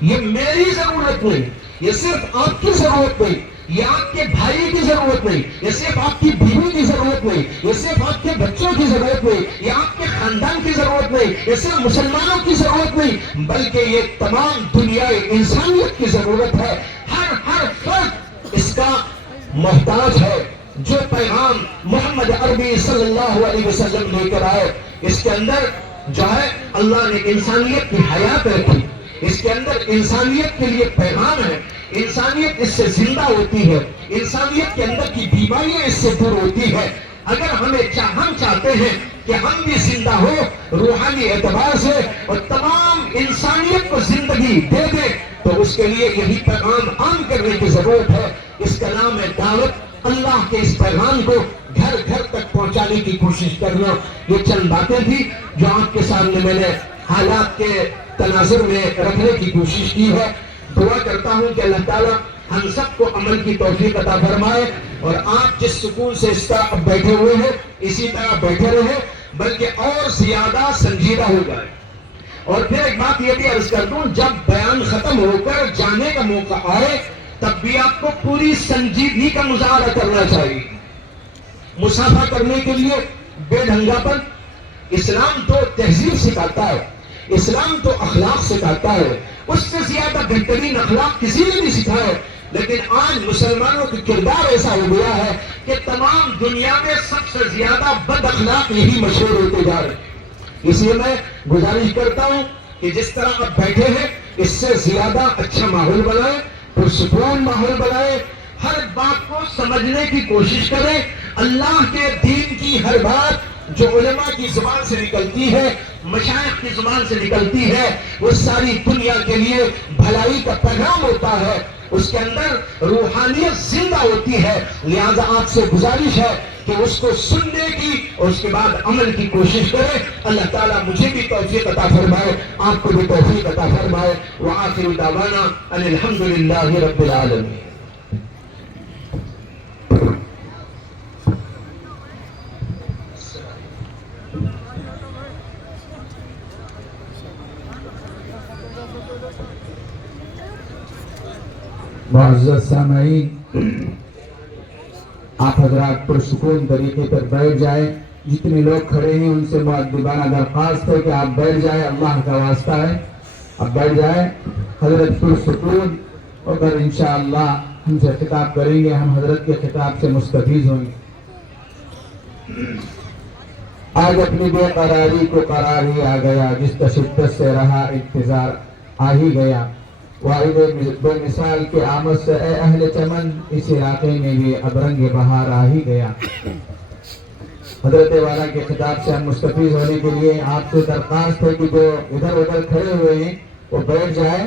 یہ میری ضرورت نہیں, یہ صرف آپ کی ضرورت نہیں, یہ آپ کے بھائی کی ضرورت نہیں, یہ صرف آپ کی بیوی کی ضرورت نہیں, یہ صرف آپ کے بچوں کی ضرورت نہیں, یہ آپ کے خاندان کی ضرورت نہیں, یہ صرف مسلمانوں کی ضرورت نہیں, بلکہ یہ تمام دنیائی انسانیت کی ضرورت ہے. ہر فرد اس کا محتاج ہے. جو پیغام محمد عربی صلی اللہ علیہ وسلم لے کر آئے, اس کے اندر جو ہے اللہ نے انسانیت کی حیات رکھی, اس کے اندر انسانیت کے لیے پیغام ہے. انسانیت اس سے زندہ ہوتی ہے, انسانیت کے اندر کی بیماریاں اس سے دور ہوتی ہے. اگر ہم چاہتے ہیں کہ ہم بھی زندہ ہو روحانی اعتبار سے اور تمام انسانیت کو زندگی دے دیں, تو اس کے لیے یہی پیغام عام کرنے کی ضرورت ہے. اس کا نام ہے دعوت. اللہ کے اس پیغام کو گھر گھر تک پہنچانے کی کوشش کرنا. یہ چند باتیں تھی جو آپ کے سامنے میں نے حالات کے تناظر میں رکھنے کی کوشش کی ہے. دعا کرتا ہوں کہ اللہ تعالیٰ ہم سب کو عمل کی توفیق عطا فرمائے, اور آپ جس سکون سے اس طرح اب بیٹھے ہوئے ہیں اسی طرح بیٹھے رہے, بلکہ اور زیادہ سنجیدہ ہو جائے. اور پھر ایک بات یہ بھی عرض کر دوں, جب بیان ختم ہو کر جانے کا موقع آئے تب بھی آپ کو پوری سنجیدگی کا مظاہرہ کرنا چاہیے. مسافہ کرنے کے لیے بے ڈھنگا پر, اسلام تو تہذیب سکھاتا ہے, اسلام تو اخلاق سکھاتا ہے, اس سے زیادہ بہترین اخلاق کسی نے نہیں سکھایا. لیکن آج مسلمانوں کا کردار ایسا ہو گیا ہے کہ تمام دنیا میں سب سے زیادہ بد اخلاق یہی مشہور ہوتے جا رہے ہیں. اس لیے میں گزارش کرتا ہوں کہ جس طرح آپ بیٹھے ہیں اس سے زیادہ اچھا ماحول بنائیں, پرسکون ماحول بنائیں, ہر بات کو سمجھنے کی کوشش کریں. اللہ کے دین کی ہر بات جو علماء کی زبان سے نکلتی ہے, مشائخ کی زبان سے نکلتی ہے, وہ ساری دنیا کے لیے بھلائی کا پیغام ہوتا ہے. اس کے اندر روحانیت زندہ ہوتی ہے. لہذا آپ سے گزارش ہے کہ اس کو سننے کی اور اس کے بعد عمل کی کوشش کریں. اللہ تعالیٰ مجھے بھی توفیق عطا فرمائے, آپ کو بھی توفیق عطا فرمائے. وآخر دعوانا ان الحمدللہ رب العالمین. معزز سامعین, آپ حضرات پرسکون طریقے پر بیٹھ جائیں. جتنے لوگ کھڑے ہیں ان سے مؤدبانہ درخواست ہے کہ آپ بیٹھ جائیں, اللہ کا واسطہ ہے, آپ بیٹھ جائیں. حضرت پرسکون ہو کر انشاءاللہ ہم سے خطاب کریں گے, ہم حضرت کے خطاب سے مستفیض ہوں گے. آج اپنی بے قراری کو قرار ہی آ گیا, جس تشدد سے رہا انتظار آ ہی گیا. واحد بے مثال کے آمد سے اے اہل چمن, اس علاقے میں بھی اب رنگ بہار آ ہی گیا. حضرت والا کے خطاب سے ہم مستفیض ہونے کے لیے آپ سے درخواست ہے کہ جو ادھر ادھر کھڑے ہوئے ہیں وہ بیٹھ جائے.